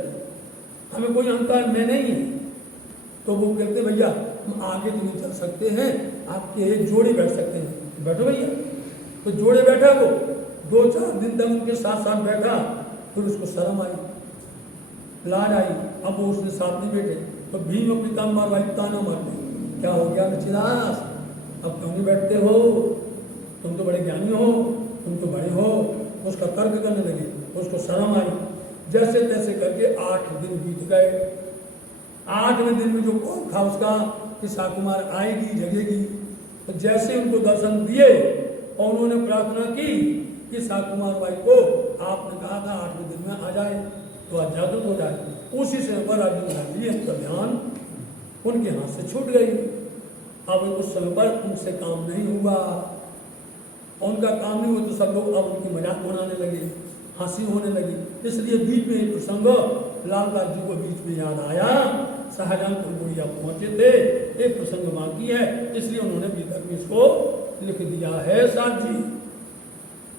हमें कोई अहंकार में नहीं है। तो वो कहते भैया हम आगे तो नहीं चल सकते हैं, आपके जोड़े बैठ सकते हैं, बैठो भैया। तो जोड़े बैठा वो 2-4 दिन तक उनके साथ साथ बैठा, फिर उसको शर्म आई, लाज आई, अब वो उसने साथ नहीं बैठे। तो भीम अपनी काम मारवाई, ताना मारते, क्या हो गया लक्ष्मीदास, अब क्यों नहीं बैठते हो, तुम तो बड़े ज्ञानी हो, तुम तो बड़े हो। उसका तर्क करने लगे, उसको शर्म आई। जैसे तैसे करके 8 दिन बीत गए। 8वें दिन में जो कौन था उसका कि शाकुमार आएगी, जगेगी। तो जैसे उनको दर्शन दिए और उन्होंने प्रार्थना की कि साकुमार बाई को आपने कहा था 8वें दिन में आ जाए तो आज जागृत हो जाए। उसी समय पर अर्जुन गांधी उनका ध्यान उनके हाथ से छूट गई। अब उस समय पर उनसे काम नहीं हुआ, उनका काम नहीं हुआ तो सब लोग अब उनकी मजाक बनाने लगे, हंसी होने लगी। इसलिए बीच में एक प्रसंग लालदास जी को बीच में याद आया, शाहजहांपुर गोड़िया पहुंचे थे, एक प्रसंग बाकी है, इसलिए उन्होंने भीतर में इसको लिख दिया है। साथ जी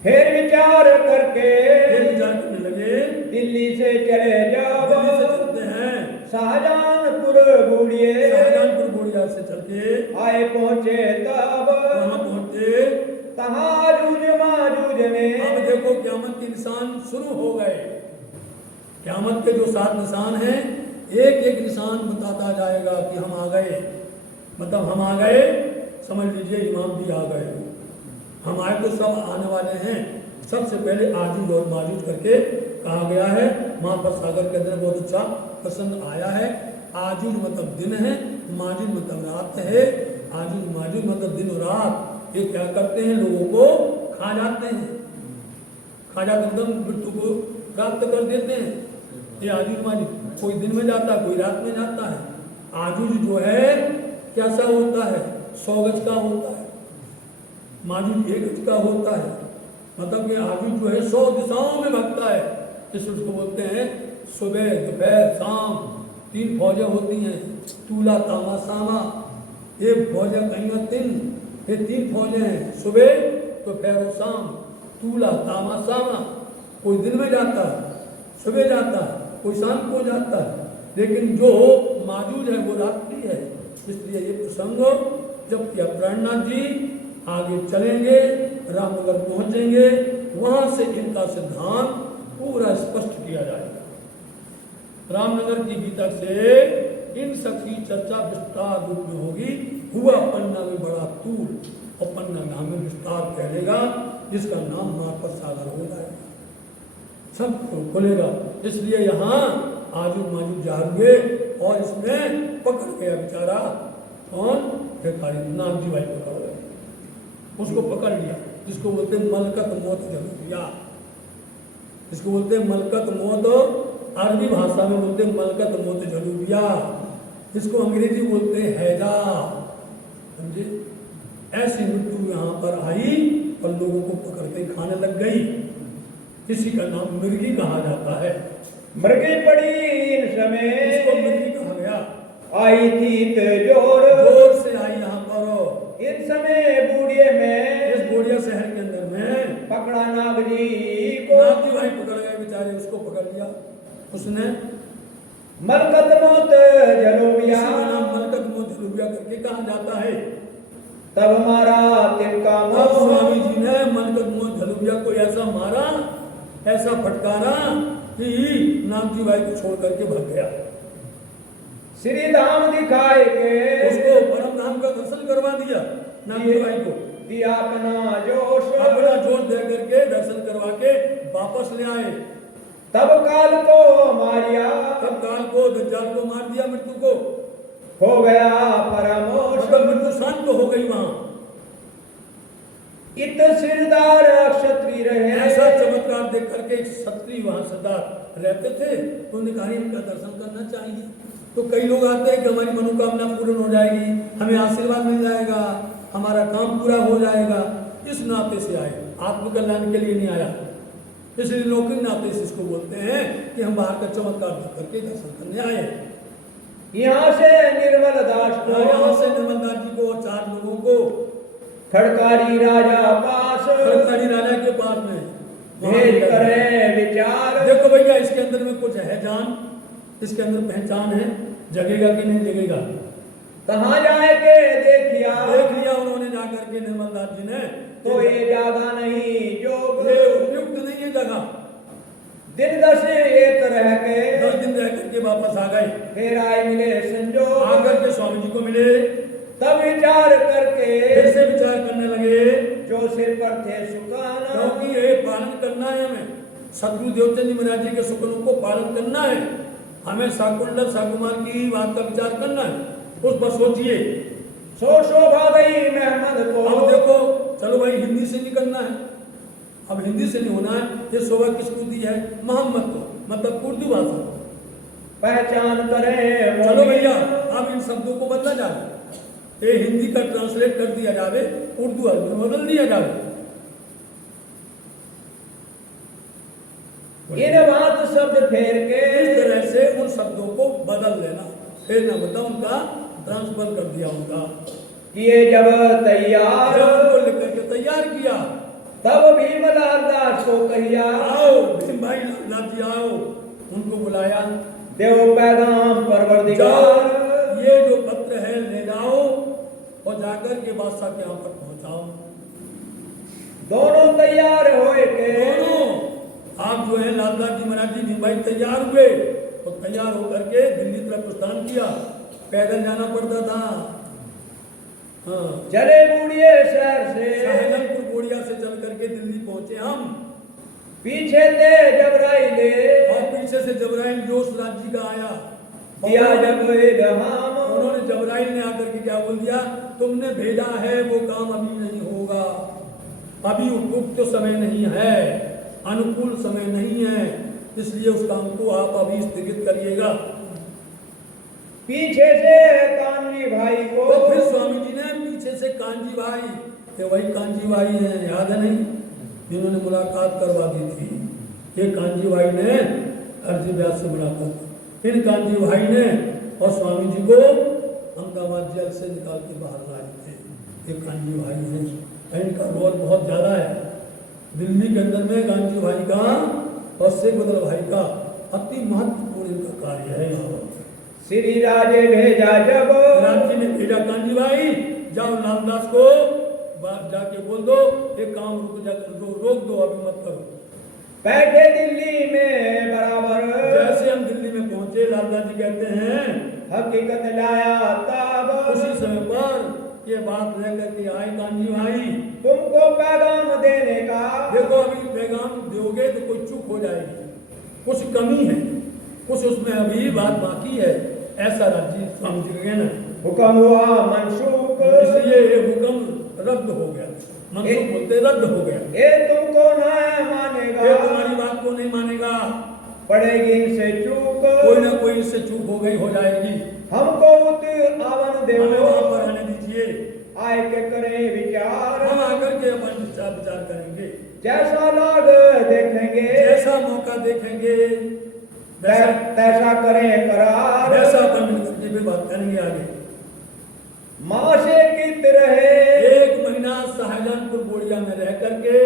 फिर विचार करके विचार करने लगे, दिल्ली से चले जाओ, दिल्ली से चलते हैं, शाहजहांपुर गोड़िए, शाहजहांपुर गोड़िया से चलके आए पहुंचे तब वहां पहुंचे, तहाँ जूझ माजूझ में। अब देखो क़यामत के निशान शुरू हो गए। क़यामत के जो 7 निशान हैं, एक एक निशान बताता जाएगा कि हम आ गए, मतलब हम आ गए, समझ लीजिए इमाम भी आ गए। हम आए तो सब आने वाले हैं। सबसे पहले आजूज और माजूज करके कहा गया है। महापर सागर के अंदर बहुत अच्छा प्रसंग आया है। आजूज मतलब दिन है, माजूज मतलब रात है। आजूज माजूज मतलब दिन और रात। ये क्या करते हैं, लोगों को खा जाते हैं, खा जाते मतलब मृत्यु को प्राप्त कर देते हैं। ये आजूज माजूज, कोई दिन में जाता है, कोई रात में जाता है। आजूज जो है कैसा होता है, 100 गज का होता है, माजूज 1 गज का होता है। मतलब कि आजूज जो है 100 दिशाओं में भगता है। इसको बोलते हैं सुबह दोपहर शाम 3 फौजें होती हैं, तूला तामा सामा। एक फौज कहीं 3, ये 3 फौजें हैं, सुबह दोपहर और शाम, तूला तामा सामा। कोई दिन में जाता है, सुबह जाता है, कोई शाम को जाता है, लेकिन जो माजूज है वो रात्रि है। इसलिए ये प्रसंग जब किया प्राणनाथ जी आगे चलेंगे, रामनगर पहुंचेंगे, वहां से इनका सिद्धांत पूरा स्पष्ट किया जाएगा। रामनगर की गीता से इन सबकी चर्चा विस्तार रूप में होगी। हुआ पन्ना में बड़ा तूल और पन्ना नाम में विस्तार कहलेगा, जिसका नाम महापर सागर हो जाएगा, सब खुलेगा। इसलिए यहाँ आजू माजू जाओगे और इसमें पकड़ गया बेचारा कौन, भिखारी नाम जी भाई पकड़ गया, उसको पकड़ लिया, जिसको बोलते हैं मलकत मौत जरूरिया। इसको बोलते हैं मलकत मौत, अरबी भाषा में बोलते हैं मलकत मौत जरूरिया। इसको अंग्रेजी बोलते हैं हैजा। समझे, ऐसी मृत्यु यहाँ पर आई और लोगों को पकड़ के खाने लग गई। इसी का नाम मृगी कहा जाता है। मृगी पड़ी इन समय, इसको मृगी कहा गया। आई थी जोर, जोर से आई यहाँ पर इन समय बूढ़िए में, इस गोड़िया शहर के अंदर में पकड़ा नाग जी को। नाग जी भाई पकड़ गए बेचारे, उसको पकड़ लिया उसने। मलकत मौत जलोबिया, नाम मलकत मौत जलोबिया करके कहा जाता है। तब मारा तिनका तब स्वामी जी ने मलकत मौत जलोबिया को ऐसा मारा, ऐसा फटकारा कि नाग जी भाई को छोड़ करके भाग गया। श्री धाम दिखाए के उसको परम धाम का दर्शन करवा दिया। नाग जी भाई को दिया अपना जोश, अपना जोश दे करके दर्शन करवा के वापस ले आए। तब काल को मारिया, तब काल को दज्जाल को मार दिया, मृत्यु को हो गया परमोश। मतलब मृत्यु शांत हो गई वहां। इत सिरदार क्षत्रिय रहे, ऐसा चमत्कार देख करके एक क्षत्रिय वहां सरदार रहते थे, तो उन्होंने कहा इनका दर्शन करना चाहिए। तो कई लोग आते हैं कि हमारी मनोकामना पूर्ण हो जाएगी, हमें आशीर्वाद मिल जाएगा, हमारा काम पूरा हो जाएगा। इस नाते से आए, आत्मकल्याण के लिए नहीं आया। इसलिए लौकिक नाते से इसको बोलते हैं कि हम बाहर का चमत्कार देख करके दर्शन करने आए। यहाँ से निर्मल दास को, यहाँ से निर्मल दास जी को और 4 लोगों को खड़कारी राजा पास, खड़कारी राजा के पास में भेज करे विचार। देखो भैया इसके अंदर में कुछ है जान, इसके अंदर पहचान है, जगेगा कि नहीं जगेगा। कहाँ जाए के देख लिया उन्होंने जाकर के निर्मल दास जी ने, तो ये ज्यादा नहीं जो उपयुक्त नहीं है जगह। दिन 10 एक रह के 10 दिन रह करके वापस आ गए। फिर आए मिले संजोग, आकर के स्वामी जी को मिले, तब विचार करके फिर से विचार करने लगे, जो सिर पर थे सुकाना, क्योंकि ये पालन करना है हमें, सदगुरु देवचंद जी महाराज जी के सुकनों को पालन करना है। हमें साकुंडल साकुमार की बात का विचार करना है, उस पर सोचिए। सो शोभा गई मेहमद को। अब देखो चलो भाई हिंदी से नहीं करना है, अब हिंदी से नहीं होना है, ये शोभा किसको दी है? मोहम्मद को, मतलब उर्दू भाषा को। पहचान करें चलो भैया, अब इन शब्दों को बदला जाए, ये हिंदी का ट्रांसलेट कर दिया जावे, उर्दू अरबी में बदल दिया जावे। इन बात शब्द फेर के इस तरह से उन शब्दों को बदल लेना, फिर ना बता उनका ट्रांसफर कर दिया उनका। किए जब तैयार, जब उनको लिख करके तैयार किया, तब भीमलाल दास को कहिया, आओ भीम भाई लाल जी आओ, उनको बुलाया, देव पैगाम परवरदिगार, ये जो पत्र है ले जाओ और जाकर के बादशाह के यहाँ पर पहुंचाओ। दोनों तैयार होए के दोनों आप जो है लालदास जी महाराज जी भीम भाई तैयार हुए और तैयार होकर के दिल्ली तरफ प्रस्थान किया। पैदल जाना पड़ता था। हाँ, चले बूढ़िए शहर से, सहारनपुर बोड़िया से चल करके दिल्ली पहुंचे हम। पीछे थे जबराइले, और पीछे से जबराइल जोश राज जी का आया, दिया जब इल्हाम, उन्होंने जबराइल ने आकर के क्या बोल दिया, तुमने भेजा है वो काम अभी नहीं होगा, अभी उपयुक्त समय नहीं है, अनुकूल समय नहीं है, इसलिए उस काम को आप अभी स्थगित करिएगा। पीछे से कानजी भाई को, तो फिर स्वामी जी ने पीछे से कांजी भाई, ये वही कांजी भाई हैं, याद है नहीं, जिन्होंने मुलाकात करवा दी थी, ये कांजी भाई ने अर्जी व्यास से मुलाकात की। इन कांजी भाई ने और स्वामी जी को अहमदाबाद जेल से निकाल के बाहर लाए थे। ये कांजी भाई हैं, इनका रोल बहुत ज्यादा है दिल्ली के अंदर में। कांजी भाई का और शेख बदल भाई का अति महत्वपूर्ण इनका कार्य है यहाँ पर। श्री राजे भेजा जब, राज जी ने भेजा कांजी भाई, जाओ रामदास को जाके बोल दो ये काम रोक दो, अभी मत करो। बैठे दिल्ली में बराबर, जैसे हम दिल्ली में पहुंचे, लालदास जी कहते हैं हकीकत लाया तब, उसी समय पर ये बात रह करके आए कांजी भाई, तुमको पैगाम देने का, देखो अभी पैगाम दोगे तो कोई चूक हो जाएगी, कुछ कमी है, कुछ उसमें अभी बात बाकी है, ऐसा राज जी स्वामी जी का कहना है। हुक्म हुआ मनसूख, इसलिए ये हुक्म रद्द हो गया, मनसूख बोलते रद्द हो गया। ये तुमको न मानेगा, ये तुम्हारी बात को नहीं मानेगा, पड़ेगी इनसे चूक, कोई ना कोई इससे चूक हो गई, हो जाएगी, हमको उत आवन हमें देवो, वहां पर आने दीजिए, आए के करें विचार, हम आकर के अपन विचार करेंगे, जैसा लाग देखेंगे, जैसा मौका देखेंगे तैसा करें करार, वैसा अपन मिलकर के भी बात करेंगे आगे। माँ से कित रहे, 1 महीना सहारनपुर बोड़िया में रह करके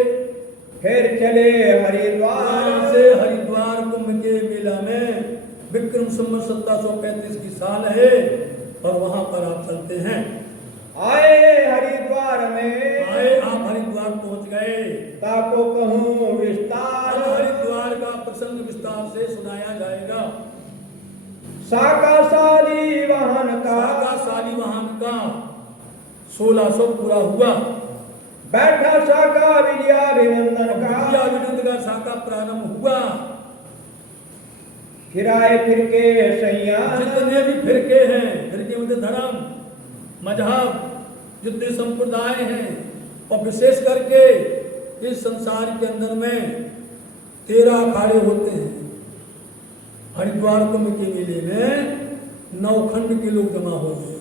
फिर चले वहां हरिद्वार, से हरिद्वार कुंभ के मेला में, विक्रम संवत 1735 की साल है और वहां पर आप चलते हैं। आए हरिद्वार में, आए आप हरिद्वार पहुंच गए, ताको कहूँ अब विस्तार, हरिद्वार का प्रसंग विस्तार से सुनाया जाएगा। साकाशाली वाहन का, साका शालीवाहन का 1600 पूरा हुआ, बैठा साका विजयाभिनंदन का, विजयाभिनंदन का साका प्रारंभ हुआ। फिराए फिर के सैया, जितने भी फिरके हैं, फिरके मतलब धर्म मजहब, जितने संप्रदाय हैं, और विशेष करके इस संसार के अंदर में 13 अखाड़े होते हैं। हरिद्वार कुंभ के मेले में 9 खंड के लोग जमा हो गए,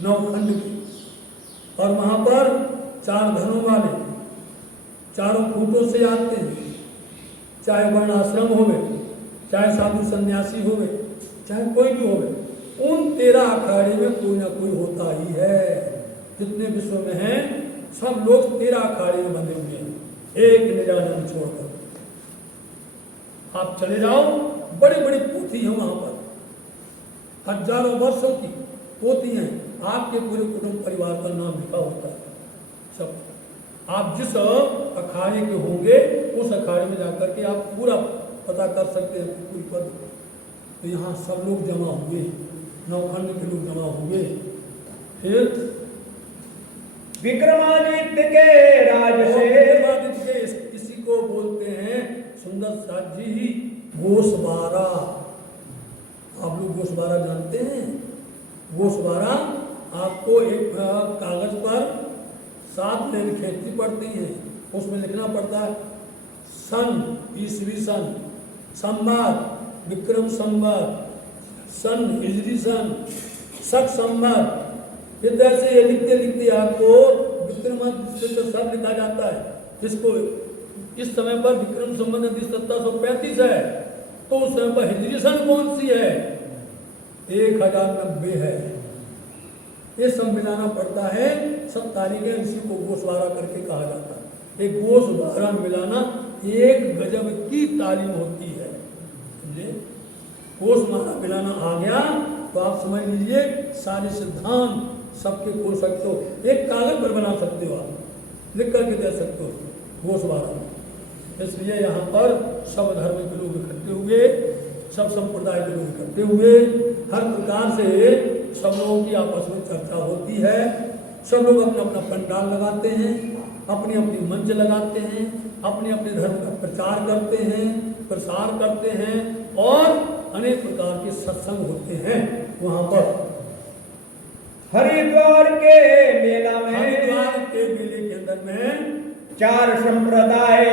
9 खंड के, और वहां पर 4 धनों वाले चारों खूंटों से आते हैं, चाहे वर्णाश्रम हो गए, चाहे साधु सन्यासी हो गए, चाहे कोई भी हो गए, उन 13 अखाड़े में कोई ना कोई होता ही है। जितने विश्व में हैं सब लोग 13 अखाड़े में बंधे हुए हैं, एक निजानंद छोड़कर। आप चले जाओ, बड़ी बड़ी पोथी है वहां पर, हजारों वर्षों की पोथी हैं, आपके पूरे कुटुंब परिवार का नाम लिखा होता है सब। आप जिस अखाड़े के होंगे उस अखाड़े में जाकर के आप पूरा पता कर सकते हैं पूरी पद। तो यहाँ सब लोग जमा हुए, 9 खंड के लोग जमा हुए। फिर विक्रमादित्य के राज से, विक्रमादित्य के इसी को बोलते हैं सुंदर साथ जी ही गोशवारा। आप लोग गोशवारा जानते हैं? गोशवारा आपको एक कागज पर 7 लाइन खींचनी पड़ती हैं, उसमें लिखना पड़ता है सन, ईसवी सन, संवत विक्रम संवत, सन हिजरी सन, शक संवत। इस तरह से ये लिखते लिखते आपको विक्रमादित्य से सब लिखा जाता है। जिसको इस समय पर विक्रम संवत 1735 है, तो उस समय पर हिजरी सन कौन सी है? 1090 है। ये सब मिलाना पड़ता है, सब तारीखें, इसी को गोशवारा करके कहा जाता है। एक गोशवारा मिलाना एक गजब की तालीम होती है, समझे? गोशवारा मिलाना आ गया तो आप समझ लीजिए सारे सिद्धांत सबके खोल सकते हो। एक कागज पर बना सकते हो, आप लिख करके दे सकते हो गोशवारा। इसलिए यहाँ पर सब धर्म के लोग इकट्ठे हुए, सब संप्रदाय के लोग इकट्ठे हुए, हर प्रकार से सब लोगों की आपस में चर्चा होती है। सब लोग अपना अपना पंडाल लगाते हैं, अपनी अपनी मंच लगाते हैं, अपने अपने धर्म का प्रचार करते हैं, प्रसार करते हैं, और अनेक प्रकार के सत्संग होते हैं वहाँ पर। हरिद्वार के मेला में, हरिद्वार के मेले के अंदर में 4 संप्रदाय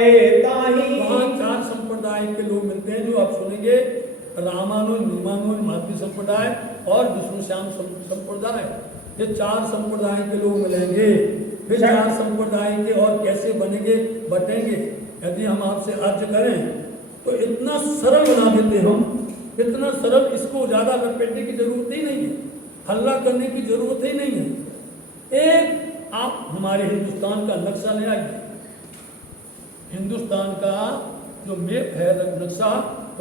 ताही, वहाँ 4 संप्रदाय के लोग मिलते हैं, जो आप सुनेंगे, रामानुज, नीमानुज, माधवी संप्रदाय और विष्णु श्याम संप्रदाय। ये 4 संप्रदाय के लोग मिलेंगे। फिर 4 संप्रदाय के और कैसे बनेंगे, बटेंगे, यदि हम आपसे अर्ज करें तो इतना सरल बना देते हम, इतना सरल, इसको ज्यादा लपेटने की जरूरत ही नहीं है, हल्ला करने की जरूरत ही नहीं है। एक आप हमारे हिंदुस्तान का नक्शा ले आइए, हिंदुस्तान का जो मैप है नक्शा,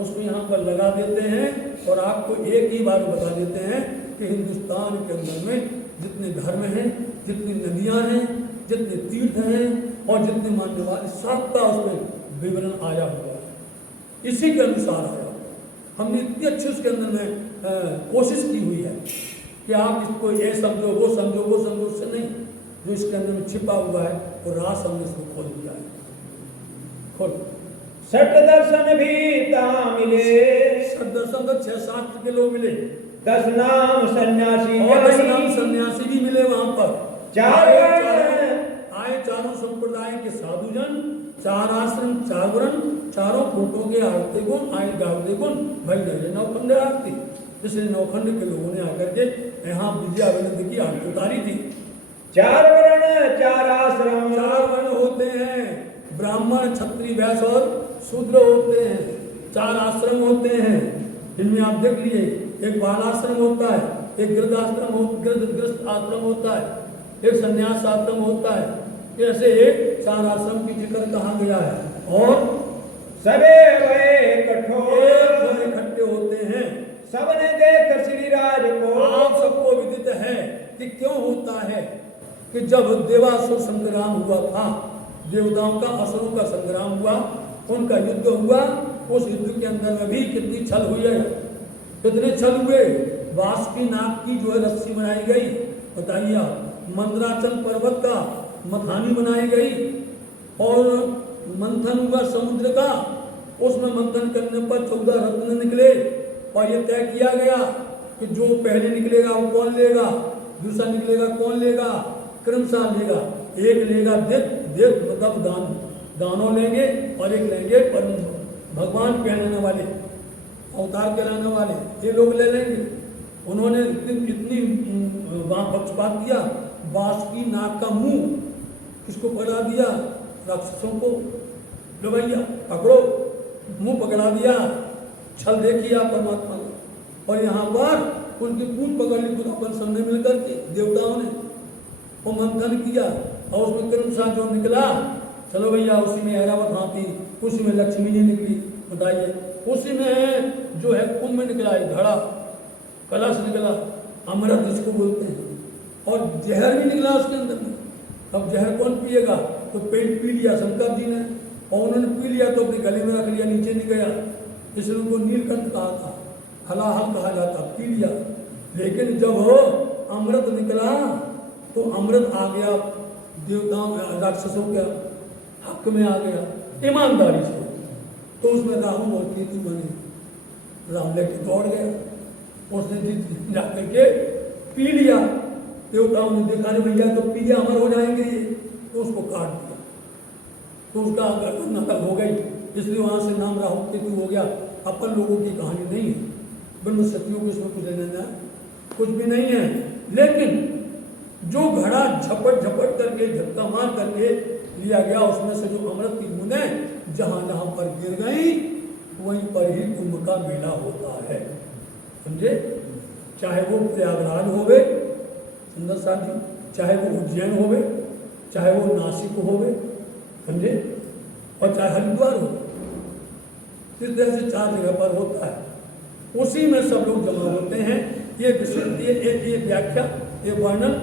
उसमें यहाँ पर लगा देते हैं और आपको एक ही बार बता देते हैं कि हिंदुस्तान के अंदर में जितने धर्म हैं, जितनी नदियाँ हैं, जितने तीर्थ हैं और जितने मानने वाले, सबका उसमें विवरण आया हुआ है, इसी के अनुसार आया। हमने इतनी अच्छी उसके अंदर में कोशिश की हुई है कि आप इसको ये समझो, वो समझो, वो समझो, उससे नहीं, जो इसके अंदर में छिपा हुआ है वो रास हमने इसको खोल दिया है। खोल। सठ दर्शन भी तहाँ मिले, सठ दर्शन तो 6 शास्त्र के लोग मिले, 10 नाम सन्यासी, और 10 नाम सन्यासी भी मिले वहां पर। 4 आए चारों संप्रदाय के साधुजन, 4 आश्रम, 4 वर्ण, चारों फूटों के आरती गुण, आए गावते गुण, भाई नए नौखंड आरती। इसलिए नौखंड के लोगों ने आकर के यहाँ विजया विनंद की आरती उतारी थी। 4 वर्ण 4 आश्रम, 4 वर्ण होते हैं, ब्राह्मण, क्षत्रिय, वैश्य और शूद्र होते हैं। 4 आश्रम होते हैं, इनमें आप देख लीजिए, एक बाल आश्रम होता है, एक गृहस्थ आश्रम होता है, एक संन्यास आश्रम होता है। ऐसे 4 आश्रम की जिक्र कहा गया है। और सबे वे कठोर इकट्ठे होते हैं। सबने देख श्री राज को, आप सबको विदित है कि क्यों होता है कि जब देवासुर संग्राम हुआ था, देवताओं का असुरों का संग्राम हुआ, उनका युद्ध हुआ, उस युद्ध के अंदर में भी कितनी छल हुई है, कितने छल हुए। बासुकी नाग की जो है रस्सी बनाई गई, बताइए आप, मंदराचल पर्वत का मथानी बनाई गई, और मंथन हुआ समुद्र का, उसमें मंथन करने पर 14 रत्न निकले, और ये तय किया गया कि जो पहले निकलेगा वो कौन लेगा, दूसरा निकलेगा कौन लेगा, क्रमशः लेगा। एक लेगा दिव्य मतलब दानों लेंगे, और एक लेंगे परम भगवान कहलाने वाले, अवतार कहलाने वाले, ये लोग ले लेंगे। उन्होंने इतनी वहाँ पक्षपात किया, बासुकी नाग का मुंह इसको पकड़ा दिया, राक्षसों को, लो भैया पकड़ो, मुंह पकड़ा दिया, छल देखिए परमात्मा ने। और यहाँ पर उनकी पूंछ पकड़ ली खुद अपन सबने मिलकर के, देवताओं ने वो मंथन किया, और उसमें क्रमशः जो निकला, चलो भैया उसी में ऐरावत हाथी, उसी में लक्ष्मी जी निकली, बताइए, उसी में जो है कुंभ निकला, घड़ा कलश निकला, अमृत जिसको बोलते हैं, और जहर भी निकला उसके अंदर में। अब जहर कौन पिएगा, तो पेट पी लिया शंकर जी ने, और उन्होंने पी लिया तो अपने गले में रख लिया, नीचे नहीं गया, इसलिए उनको नीलकंठ कहा था, हलाहल कहा जाता, पी लिया। लेकिन जब हो अमृत निकला तो अमृत आ गया देवताओं राक्षसों के हक में आ गया ईमानदारी से, तो उसमें राम और केतु बने, राम लेके दौड़ गया, उसने जाकर के पी लिया, देवताओं ने देखा नहीं भैया तो पी लिया, अमर हो जाएंगे ये, तो उसको काट दिया। तो उसका गर्दन अलग हो गई, इसलिए वहाँ से नाम राहु केतु हो गया। अपन लोगों की कहानी नहीं है, ब्रह्म सत्यों को इसमें कुछ लेना देना कुछ भी नहीं है। लेकिन जो घड़ा झपट झपट करके झटका मार करके लिया गया, उसमें से जो अमृत की बूंदें जहाँ जहाँ पर गिर गई वहीं पर ही कुंभ का मेला होता है, समझे। चाहे वो प्रयागराज होवे सुंदर साथ जी, चाहे वो उज्जैन होवे, चाहे वो नासिक होवे, समझे, और चाहे हरिद्वार हो, इस तरह से 4 जगह पर होता है। उसी में सब लोग जमा होते हैं। ये व्याख्या, ये वर्णन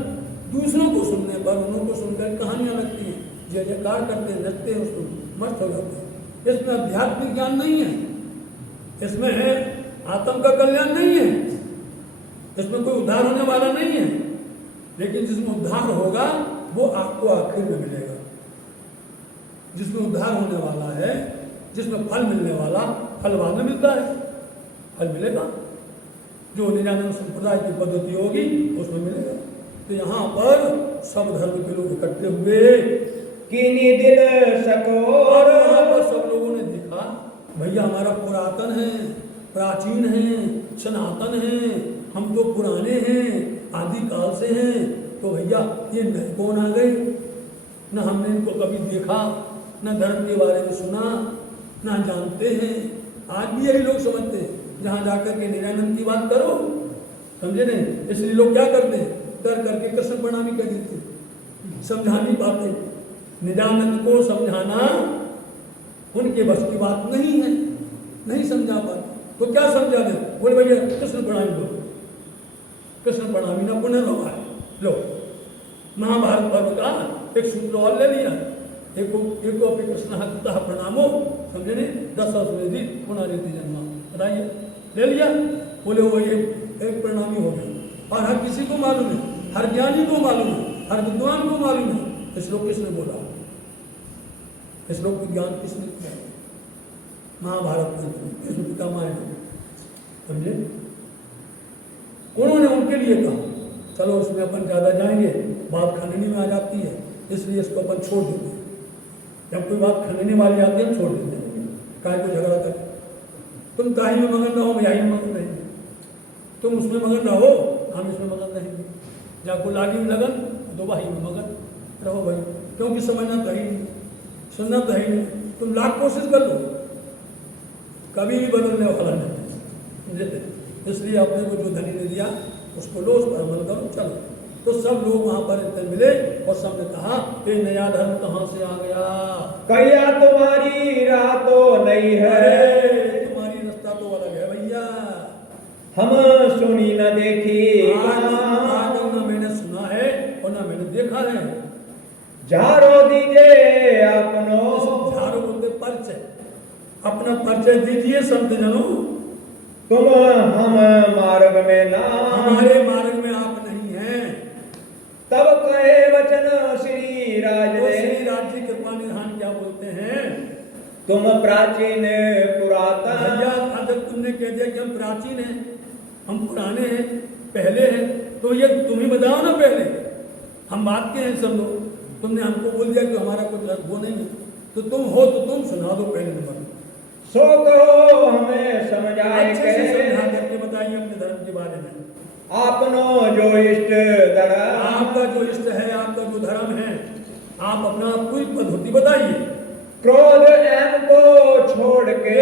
दूसरों को सुनने पर, उन्हों को सुनकर कहानियां लगती हैं, जय जयकार करते नचते हैं, उसको मस्त हो जाते हैं। इसमें आध्यात्मिक ज्ञान नहीं है, इसमें है आत्म का कल्याण नहीं है, इसमें कोई उद्धार होने वाला नहीं है। लेकिन जिसमें उद्धार होगा वो आपको आखिर में मिलेगा। जिसमें उद्धार होने वाला है, जिसमें फल मिलने वाला, फल बाद में मिलता है, फल मिलेगा। जो निरानंद संप्रदाय की पद्धति होगी उसमें मिलेगा। तो यहाँ पर सब धर्म के लोग इकट्ठे हुए, कीनी दिल सको, और यहाँ पर सब लोगों ने देखा भैया हमारा पुरातन है, प्राचीन है, सनातन है, हम तो पुराने हैं, आदिकाल से हैं, तो भैया ये नए कौन आ गए, न हमने इनको कभी देखा, न धर्म के बारे में सुना, न जानते हैं। आज भी यही लोग समझते हैं, जहाँ जाकर के निरानंद की बात करो, समझे नहीं। इसलिए लोग क्या करते हैं, डर करके कृष्ण प्रणामी कर देते, समझा नहीं पाते। निरानंद को समझाना उनके बस की बात नहीं है, नहीं समझा पाते। तो क्या समझा दे, बोले भैया कृष्ण प्रणामी लो, कृष्ण प्रणामी ना पुनर्भवाय लो। महाभारत पर्व का एक सूत्र और ले लिया, एको अपने कृष्ण हतः प्रणामो, समझे नहीं, 10 वेदी पुनरेति जन्मा, बताइए, ले लिया। बोले वो ये एक प्रणामी हो गया। और हर किसी को मालूम है, हर ज्ञानी को मालूम है, हर विद्वान को मालूम है। इस लोग किसने बोला, इस लोग को ज्ञान किसने किया, महाभारत में कृष्ण पितामह ने, समझे। उन्होंने उनके लिए कहा, चलो उसमें अपन ज्यादा जाएंगे, बात खंडनी में आ जाती है, इसलिए इसको अपन छोड़ देते हैं। जब कोई बात खंडने वाली आती है छोड़ देते हैं, काहे को झगड़ा कर। तुम ताही में मगन रहो, हम यही में मगन रहेंगे, तुम उसमें मगन रहो, हम इसमें मगन रहेंगे। जब को लागी में लगन तो वही में मगन रहो भाई, क्योंकि समझना तो ही नहीं, सुनना तो ही नहीं। तुम लाख कोशिश कर लो, कभी भी बदलने वाला नहीं। इसलिए अपने को जो धनी ने दिया उसको लो, उस पर अमल करो, चलो। तो सब लोग वहां पर इतने मिले और सबने कहा ये नया धर्म कहाँ से आ गया, कहिया तुम्हारी राह तो नहीं है, तुम्हारी रास्ता तो अलग है भैया, हम सुनी न देखी, आज न मैंने सुना है और न मैंने देखा है। झारो दीजिए अपनो, झारो बोलते परिचय, अपना परिचय दीजिए संत जनों। तुम हम मार्ग में ना, हमारे मार्ग में आप नहीं हैं। तब कहे वचन श्री राज तो ने, श्री राज जी कृपा निधान क्या बोलते हैं, तुम प्राचीन पुरातन, भैया अगर तुमने कह दिया कि हम प्राचीन हैं, हम पुराने हैं, पहले हैं, तो ये तुम ही बताओ ना, पहले हम बात के हैं सब लोग। तुमने हमको बोल दिया कि हमारा कुछ वो नहीं है, तो तुम हो तो तुम सुना दो पहले नंबर। सो कहो हमें समझाए, अच्छे से समझा करके बताइए अपने धर्म के बारे में। आपनो जो इष्ट धर्म, आपका जो इष्ट है, आपका जो धर्म है, आप अपना कोई पद्धति बताइए। क्रोध एम को छोड़ के,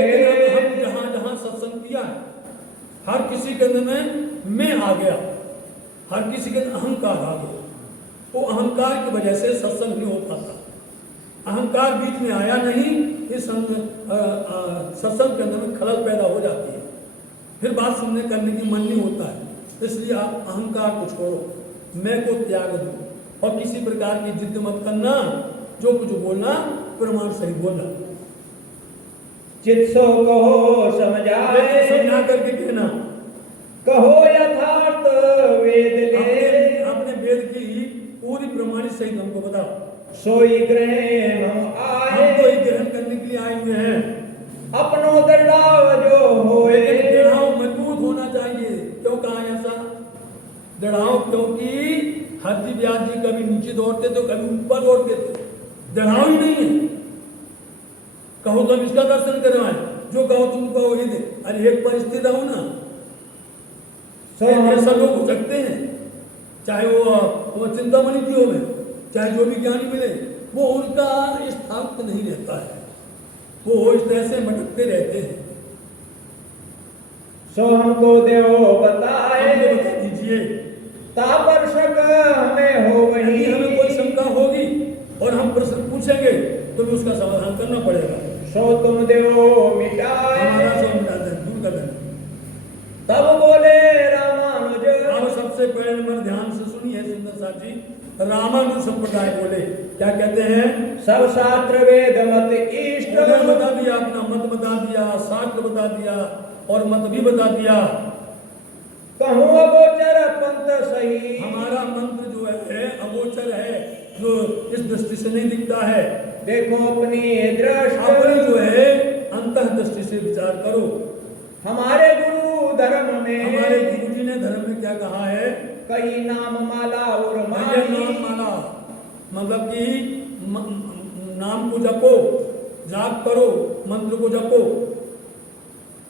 हम जहाँ जहाँ सत्संग किया है, हर किसी के अंदर में मैं आ गया, हर किसी के अंदर अहंकार आ गया। वो अहंकार की वजह से सत्संग नहीं हो पाता। अहंकार बीच में आया नहीं, इस सत्संग के अंदर में खलल पैदा हो जाती है, फिर बात सुनने करने की मन नहीं होता है। इसलिए आप अहंकार को छोड़ो, मैं को त्याग दो, और किसी प्रकार की जिद मत करना। जो कुछ बोलना प्रमाण सही बोलना, चित्सो कहो समझाए, समझा करके कहना, कहो यथार्थ वेद ले, अपने वेद की पूरी प्रमाणित सही हमको बताओ। सोई ग्रहण हम आए, हम तो ग्रहण करने के लिए आए हुए हैं। अपनो दृढ़ाव जो होए, दृढ़ाव मजबूत होना चाहिए। क्यों कहा ऐसा दृढ़ाव, क्योंकि हरदी व्यास जी कभी नीचे दौड़ते तो कभी ऊपर दौड़ते थे, दृढ़ाव ही नहीं है। कहो तो हम इसका दर्शन करवाएं, जो कहो तुम कहो ये दे। अरे एक परिस्थिति हो ना, ये सब लोग भटकते हैं, चाहे वो चिंतामणि की हो में, चाहे जो भी ज्ञानी मिले, वो उनका स्थान नहीं रहता है, वो इस तरह से भटकते रहते हैं। सो हमको देव बताए, बता दीजिए, तापर शक हमें हो यदि वही। हमें कोई शंका होगी और हम प्रश्न पूछेंगे तो भी उसका समाधान करना पड़ेगा। सो तुम देव मिटाए, हमारा सब मिटा दें, दूर कर दें। तब बोले रामानुज। अब सबसे पहले नंबर ध्यान से सुनिए सुंदर साहब जी, रामानुज संप्रदाय बोले, क्या कहते हैं? सब शास्त्र वेद मत इष्ट। उन्होंने बता दिया, अपना मत बता दिया, शास्त्र बता दिया और मत भी बता दिया। कहूँ अगोचर पंथ सही। हमारा मंत्र जो है अगोचर है, जो इस दृष्टि से नहीं दिखता है। देखो अपनी दृष्टि, अपनी जो है अंतः दृष्टि से विचार करो। हमारे गुरु धर्म में, हमारे गुरु जी ने धर्म में क्या कहा है? कई नाम माला और नाम माही। माला मतलब कि नाम को जपो, जाप करो, मंत्र को जपो।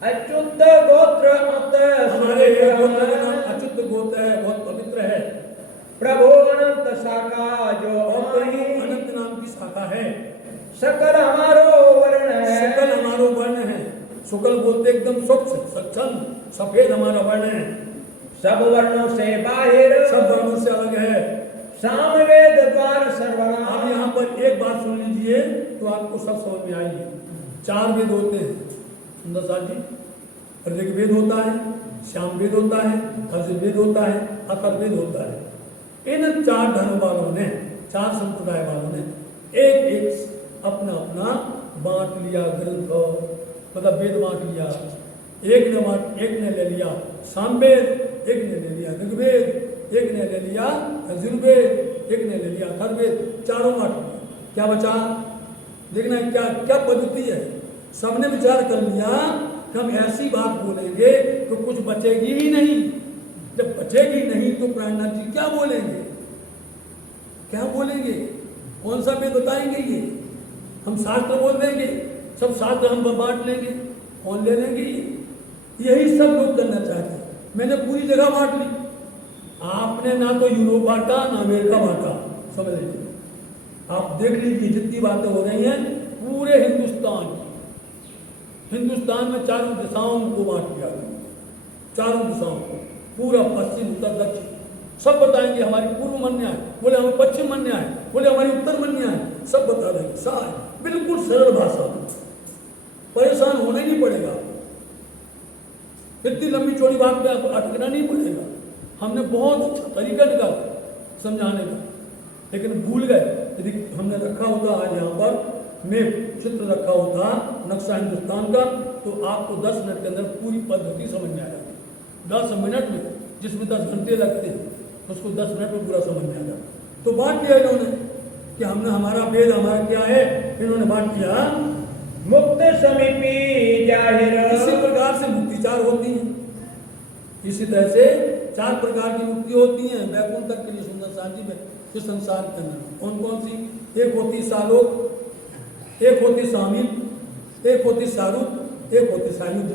अच्युत गोत्र अत हमारे गोत्र का नाम अच्युत गोत्र है, बहुत पवित्र है। प्रभु अनंत शाखा जो और प्रभु अमाही। अनंत नाम की शाखा है। सकल हमारो वर्ण है, सकल हमारो वर्ण है। शुक्ल बोलते एकदम स्वच्छ सक्षम सफेद हमारा वर्ण है। सब वर्णों से बाहिर, सब वर्णों से अलग है। सामवेद द्वार सर्वनाम। आप यहाँ पर एक बात सुन लीजिए तो आपको सब समझ में आएगी। 4 वेद होते हैं सुंदर साथ जी, ऋग्वेद होता है, सामवेद होता है, यजुर्वेद होता है, अथर्ववेद होता है। इन 4 धर्म वालों ने, 4 संप्रदाय वालों ने एक एक अपना अपना बांट लिया ग्रंथ, मतलब वेद बांट लिया। एक ने ले लिया सामवेद, एक ने ले लिया ऋग्वेद, एक ने ले लिया यजुर्वेद, एक ने ले लिया अथर्ववेद, चारों बांट लिया। क्या बचा? देखना क्या क्या पद्धति है। सबने विचार कर लिया कि हम ऐसी बात बोलेंगे तो कुछ बचेगी ही नहीं। जब बचेगी नहीं तो प्राणनाथ जी क्या बोलेंगे? क्या बोलेंगे? कौन सा वेद बताएंगे? ये हम शास्त्र बोल देंगे, सब शास्त्र हम बांट लेंगे, कौन ले लेंगे? यही सब लोग करना चाहते हैं। मैंने पूरी जगह बांट ली, आपने ना तो यूरोप बांटा ना अमेरिका बांटा। समझ लीजिए, आप देख लीजिए जितनी बातें हो रही हैं पूरे हिंदुस्तान में चारों दिशाओं को बांट दिया गया। चारों दिशाओं को, पूरा पश्चिम उत्तर दक्षिण सब बताएंगे। हमारी पूर्व मन न्याय बोले, हमें पश्चिम मन न्याय बोले, हमारी उत्तर मन न्याय, सब बता देंगे। सारे बिल्कुल सरल भाषा में, परेशान होना ही नहीं पड़ेगा। इतनी लंबी चौड़ी बात पे आपको अटकना नहीं पड़ेगा। हमने बहुत अच्छा तरीका निकाला समझाने का, लेकिन भूल गए। यदि हमने रखा होता आज यहाँ पर में चित्र रखा होता नक्शा हिंदुस्तान का, तो आपको 10 मिनट के अंदर पूरी पद्धति समझ में आ जाती। 10 मिनट में, जिसमें 10 घंटे लगते हैं, उसको 10 मिनट में पूरा समझ में आ जाता। तो बांट दिया इन्होंने कि हमने, हमारा वेद हमारा क्या है, इन्होंने बांट दिया। मुक्त समीपी जाहिर। इसी प्रकार से मुक्ति 4 होती है। इसी तरह से 4 प्रकार की मुक्ति होती है वैकुंठ तक के लिए सुंदर शांति में इस संसार के अंदर। कौन कौन सी? एक होती सालोक, एक होती सामिल, एक होती सारूप, एक होती सायुध।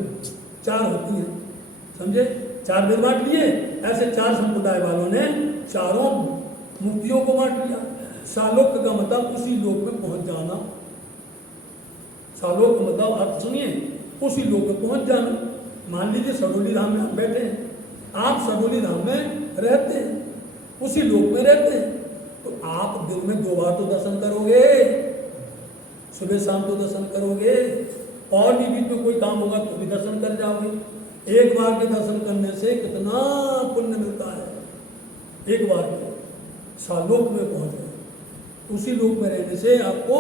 4 होती हैं, समझे? 4 वेद बांट लिए। ऐसे 4 संप्रदाय वालों ने चारों मुक्तियों को बांट लिया। सालोक का मतलब उसी लोक में पहुंच जाना। सालोक का मतलब आप सुनिए, उसी लोक में पहुंच जाना। मान लीजिए सडोली धाम में हम बैठे हैं, आप सडोली धाम में रहते हैं, उसी लोक में रहते हैं, तो आप दिन में 2 बार तो दर्शन करोगे, सुबह शाम तो दर्शन करोगे, और भी बीच में कोई काम होगा तो भी दर्शन कर जाओगे। एक बार के दर्शन करने से कितना पुण्य मिलता है। एक बार के सालोक में पहुंच गए, उसी लोक में रहने से आपको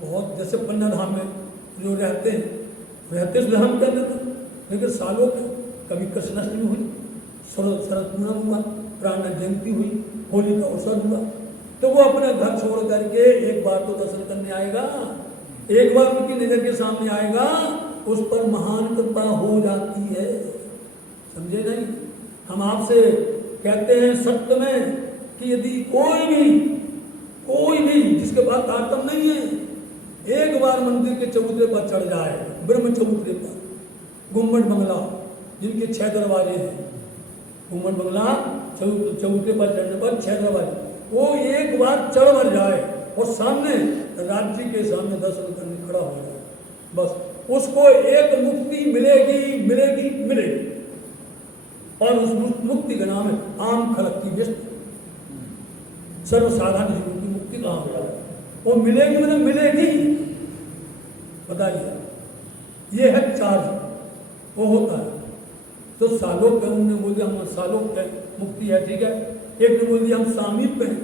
बहुत, जैसे पन्ना धाम में जो रहते हैं, रहते धाम कर देते, लेकिन सालोक है। कभी कृष्णाष्टमी हुई, शरद पूर्णिमा हुआ, प्राण जयंती हुई, होली का अवसर हुआ, तो वो अपना घर छोड़ करके एक बार तो दर्शन करने आएगा। एक बार उनकी नजर के सामने आएगा, उस पर महान कृपा हो जाती है। समझे नहीं? हम आपसे कहते हैं सत्य में कि यदि कोई भी जिसके पास तारतम नहीं है, एक बार मंदिर के चबूतरे पर चढ़ जाए, ब्रह्म चबूतरे पर, गुम्बद बंगला जिनके 6 दरवाजे हैं, गुम्बद बंगला चबूतरे पर चढ़ने पर 6 दरवाजे, वो एक बार चढ़ मर जाए और सामने राज्य के सामने दर्शन करने खड़ा हो जाए, बस उसको एक मुक्ति मिलेगी मिलेगी मिलेगी। और उस मुक्ति का नाम है आम खलक की व्यस्त, सर्वसाधारण जीवन की मुक्ति कहाँ हो जाए, वो मिलेगी मतलब मिलेगी। बताइए, ये है चार्ज, वो होता है। तो सालोक है, उन्होंने बोल दिया हम सालोक है, मुक्ति है, ठीक है। एक ने बोल दिया हम सामीप्य हैं,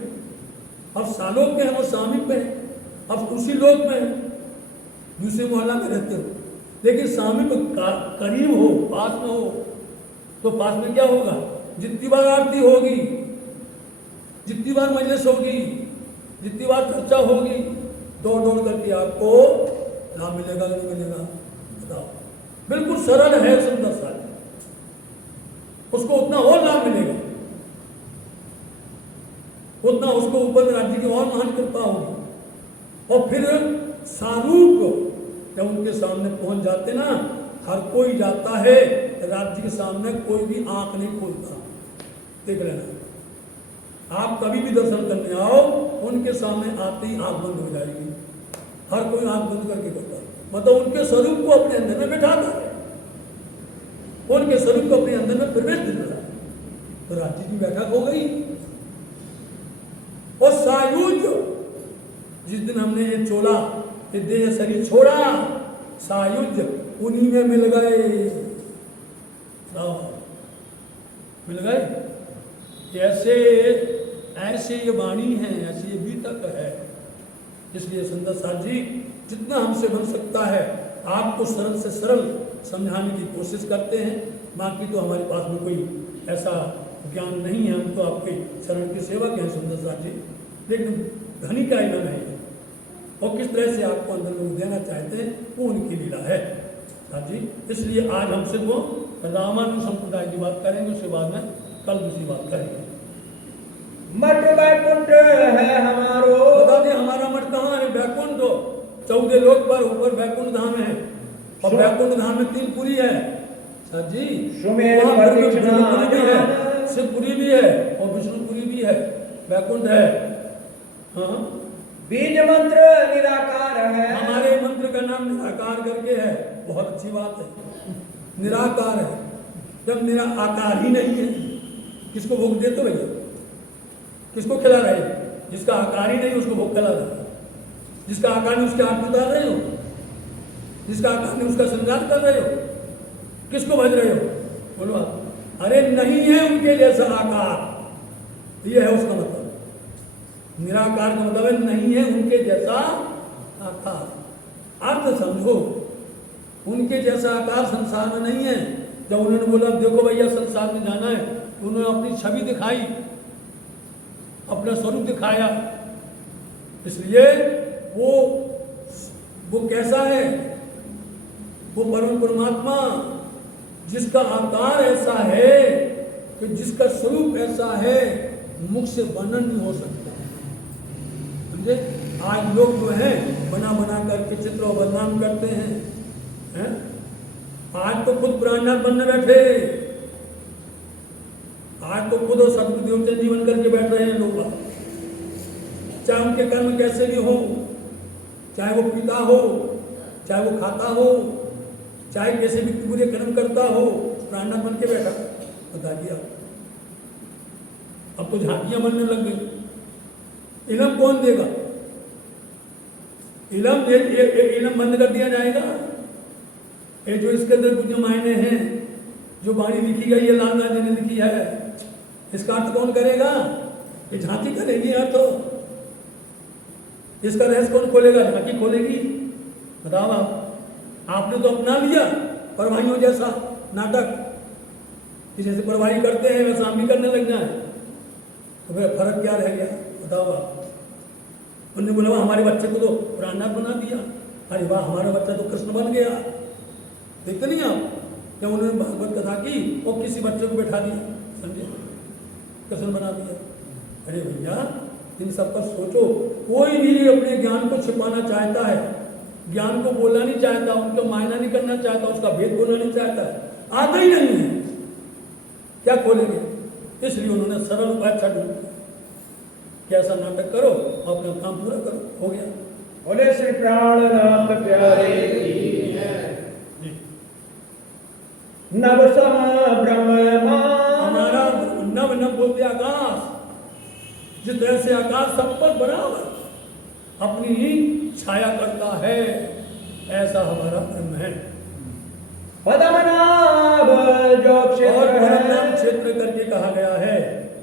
अब सालोक में हम सामीप्य हैं, अब उसी लोक में है, दूसरे मोहल्ला में रहते हो, लेकिन सामीप्य करीब हो, पास में हो, तो पास में क्या होगा, जितनी बार आरती होगी, जितनी बार मजलिस होगी, जितनी बार चर्चा होगी, दौड़ दौड़ करके आपको लाभ मिलेगा नहीं मिलेगा, बताओ। बिल्कुल सरल है सुंदर सा, उसको उतना और लाभ मिलेगा, उतना उसको ऊपर राज्य की और महान कृपा होगी। और फिर सारूप जब उनके सामने पहुंच जाते ना, हर कोई जाता है राज्य के सामने, कोई भी आंख नहीं खोलता, देख लेना। आप कभी भी दर्शन करने आओ, उनके सामने आते ही आंख बंद हो जाएगी, हर कोई आंख बंद करके करता, मतलब उनके स्वरूप को अपने अंदर में बैठाता है, उनके स्वरूप को अपने अंदर में प्रवेश देता है, तो राज्य की बैठक हो गई। और सायुज, जिस दिन हमने ये चोला, ये देह शरीर छोड़ा, सायुज उन्हीं में मिल गए, मिल गए। ऐसे ऐसे ये वाणी है, ऐसे ये बीतक है। इसलिए सुंदर साथ जी जितना हमसे बन सकता है आपको सरल से सरल समझाने की कोशिश करते हैं। बाकी तो हमारे पास में कोई ऐसा ज्ञान नहीं है, हम तो आपके शरण के सेवक हैं सुंदर साथ जी, लेकिन धनी का इल्म है और किस तरह से आपको अंदर लोग देना चाहते हैं वो उनकी लीला है साथ जी। इसलिए आज हम सिर्फ वो रामानुज संप्रदाय की बात करेंगे, उसके बाद में कल दूसरी बात करेंगे। मठ वैकुंठ है हमारो, बता दें हमारा मठ कहाँ है, वैकुंठ 14 लोक पर ऊपर वैकुंठ धाम है, और वैकुंठ धाम में 3 पुरी है साथ जी, सुमेर ब्रह्मपुरी भी है, शिवपुरी भी है और विष्णुपुरी भी है, वैकुंठ है। हाँ, बीज मंत्र निराकार है, हमारे मंत्र का नाम निराकार करके है, बहुत अच्छी बात है, निराकार है। जब मेरा आकार ही नहीं है, किसको भोग देते भैया, किसको खिला रहे हो, जिसका आकार ही नहीं उसको भोग खिला रहे हो, जिसका आकार नहीं उसके हाथ उतार रहे हो, जिसका आकार नहीं उसका श्रृंगार कर रहे हो, किसको भज रहे हो, बोलो आप। अरे नहीं है उनके जैसा आकार, ये है उसका मतलब। निराकार का मतलब है नहीं है उनके जैसा आकार। अर्थ समझो, उनके जैसा आकार संसार में नहीं है। जब उन्होंने बोला देखो भैया संसार में जाना है, तो उन्होंने अपनी छवि दिखाई, अपना स्वरूप दिखाया। इसलिए वो कैसा है, वो परम परमात्मा जिसका आकार ऐसा है कि जिसका स्वरूप ऐसा है, मुख से वर्णन नहीं हो सकता। समझे? आज लोग जो है बना बना करके चित्र और बदनाम करते हैं, आज तो खुद प्राणनाथ बनने बैठे, आज तो खुद सतगुरु देवचंद जी बन करके बैठ रहे हैं लोग। चाहे उनके कर्म कैसे भी हो, चाहे वो पीता हो, चाहे वो खाता हो, चाहे कैसे भी बुरे कर्म करता हो, प्राणनाथ बन के बैठा। बता दिया, अब तो झांकियां बनने लग गई। इलम कौन देगा? इलम बंद कर दिया जाएगा। ये जो इसके अंदर कुछ जो मायने हैं, जो वाणी लिखी गई है, लालदास जी ने लिखी है, इसका अर्थ कौन करेगा? ये झांकी करेगी यार, तो इसका रहस्य कौन खोलेगा? झांकी खोलेगी। बताओ आप, आपने तो अपना लिया परवाहियों जैसा नाटक, जैसे परवाही करते हैं वैसा हम भी करने लग जाए, तो फिर फर्क क्या रह गया? बताओ आप। उन्होंने बोला हमारे बच्चे को तो प्राणनाथ बना दिया, अरे वाह हमारा बच्चा तो कृष्ण बन गया। देखते नहीं आप, जब उन्होंने भागवत कथा की और किसी बच्चे को बैठा दिया, समझे, कृष्ण बना दिया। अरे भैया इन सब पर सोचो। कोई भी अपने ज्ञान को छिपाना चाहता है ज्ञान को बोलना नहीं चाहता, उनका मायना नहीं करना चाहता, उसका भेद बोलना नहीं चाहता, आता ही नहीं है, क्या खोलेंगे? इसलिए उन्होंने सरल उपाय छठ कि ऐसा नाटक करो, अपना काम पूरा करो, हो गया। बोले श्री प्राणनाथ प्यारे की नव सम ब्रह्ममान। हमारा नव नव बोलते आकाश, जिस तरह से आकाश सब पर बराबर अपनी ही छाया करता है, ऐसा हमारा ब्रह्म है। पद्मनाभ जो और क्षेत्र परमनाम है, क्षेत्र करके कहा गया है।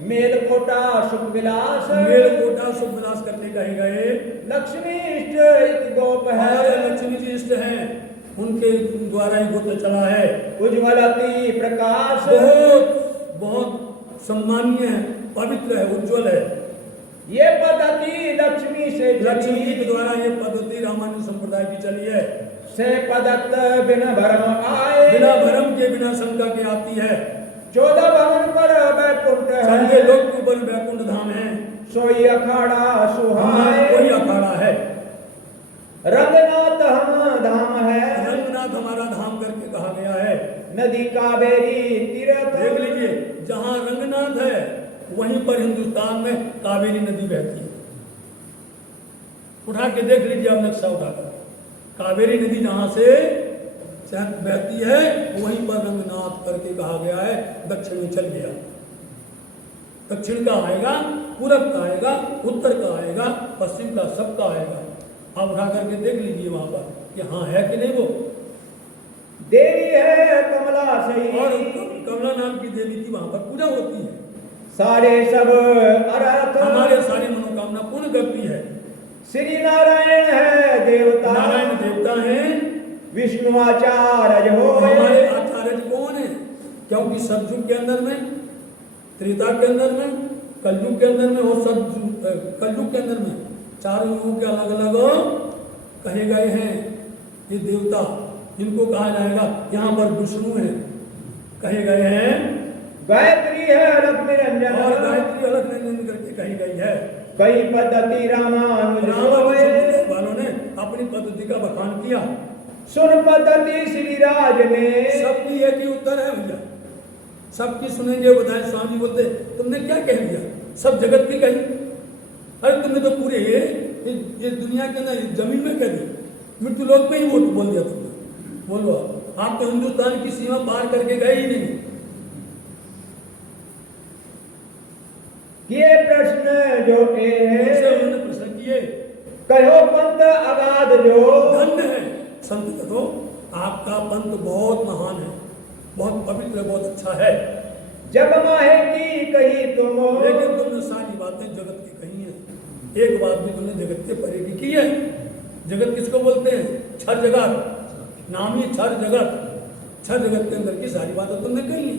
मेलकोटा शुभ विलास, मेलकोटा शुभ विलास करके कहे गए। लक्ष्मी इष्ट गोप और है, लक्ष्मी जी इष्ट हैं, उनके द्वारा ही गोत्र चला है। उज्ज्वलती प्रकाश, बहुत बहुत सम्मानीय है, पवित्र है, उज्जवल है। ये पद्धति लक्ष्मी से लक्ष्मी जी के चली, द्वारा ये पद्धति रामानुज संप्रदाय की चली है। से पदत्त बिन भरम आए, बिना भरम के बिना शंका के आती है। 14 भवन पर वैकुंठ संजय है, लोक के ऊपर वैकुंठ धाम है, सोई अखाड़ा हमारा सुहाए, कोई अखाड़ा है। रंगनाथ हम धाम है, रंगनाथ हमारा धाम करके कहा गया है। नदी कावेरी तीर्थ, देख लीजिए, जहाँ रंगनाथ है वहीं पर हिंदुस्तान में कावेरी नदी बहती है। उठा के देख लीजिए, अब नक्शा उठाकर, कावेरी नदी जहाँ से बहती है वहीं पर रंगनाथ करके कहा गया है। दक्षिण में चल गया, दक्षिण का आएगा, पूरब का आएगा, उत्तर का आएगा, पश्चिम का, सबका आएगा। आप उठा करके देख लीजिए वहां पर कि हाँ है कि नहीं वो। देवी है कमला सही, और कमला नाम की देवी की वहां पर पूजा होती है। सारे सब अर्थ, हमारे सारी मनोकामना पूर्ण करती है। श्री नारायण है देवता, नारायण देवता हैं, विष्णु आचार्य हो, हमारे आचार्य कौन है? क्योंकि सतयुग के अंदर में, त्रेता के अंदर में, कलयुग के अंदर में और कलयुग के अंदर में चारों युगों के अलग अलग कहे गए हैं ये देवता, जिनको कहा जाएगा। यहाँ पर विष्णु है कहे गए हैं, गायत्री है अलग निरंजन, और गायत्री अलग निरंजन करके कही गई है। कई पद्धति रामानुज होए, वालों ने अपनी पद्धति का बखान किया। सुन पद्धति श्री राज ने, सबकी एक ही उत्तर है भैया, सबकी सुनेंगे। बताए स्वामी बोलते तुमने क्या कह दिया, सब जगत की कही। अरे तुमने तो पूरे ये दुनिया के अंदर जमीन में कह दी, मृत्यु लोक में ही वो बोल दिया तुमने। बोलो, आप तो हिंदुस्तान की सीमा पार करके गए ही नहीं। ये प्रश्न जो उन्होंने प्रश्न किए, कहो पंथ अगाध जो, धन्य है संत कहो, आपका पंथ बहुत महान है, बहुत पवित्र, बहुत अच्छा है। जब माहे की कही तुम, लेकिन तुमने सारी बातें जगत की कही है, एक बात भी तुमने जगत के परे की है। जगत किसको बोलते हैं? छर जगत, नामी छर जगत। छर जगत के अंदर की सारी बातें तुमने कही।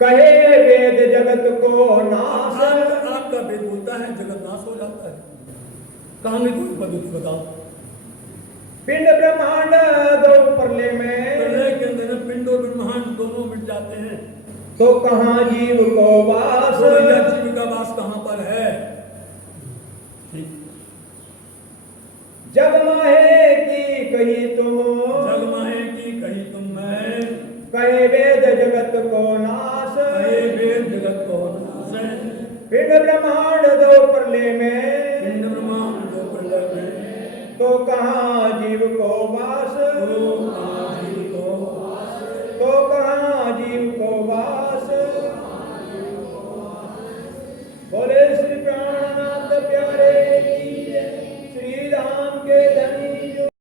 कहे वेद जगत को नाश, आपका वेद बोलता है जगत नाश हो जाता है। कहाँ में कोई पद्धति बताओ? पिंड ब्रह्मांड दो प्रलय में, प्रलय के अंदर पिंड और ब्रह्मांड दोनों मिट जाते हैं, तो कहाँ जीव को वास, जीव का वास कहाँ पर है? जग माहे की कही तुम, जग माहे की कही तुम मैं, कहे वेद जगत को नाश, कहे वेद जगत को नाश है। पिंड ब्रह्मांड दो प्रलय में, पिंड ब्रह्मांड दो प्रलय में, तो कहाँ जीव को वास, तो कहाँ जीव को वास, तो कहाँ जीव को वास। बोले श्री प्राणनाथ प्यारे की जय, श्री राम के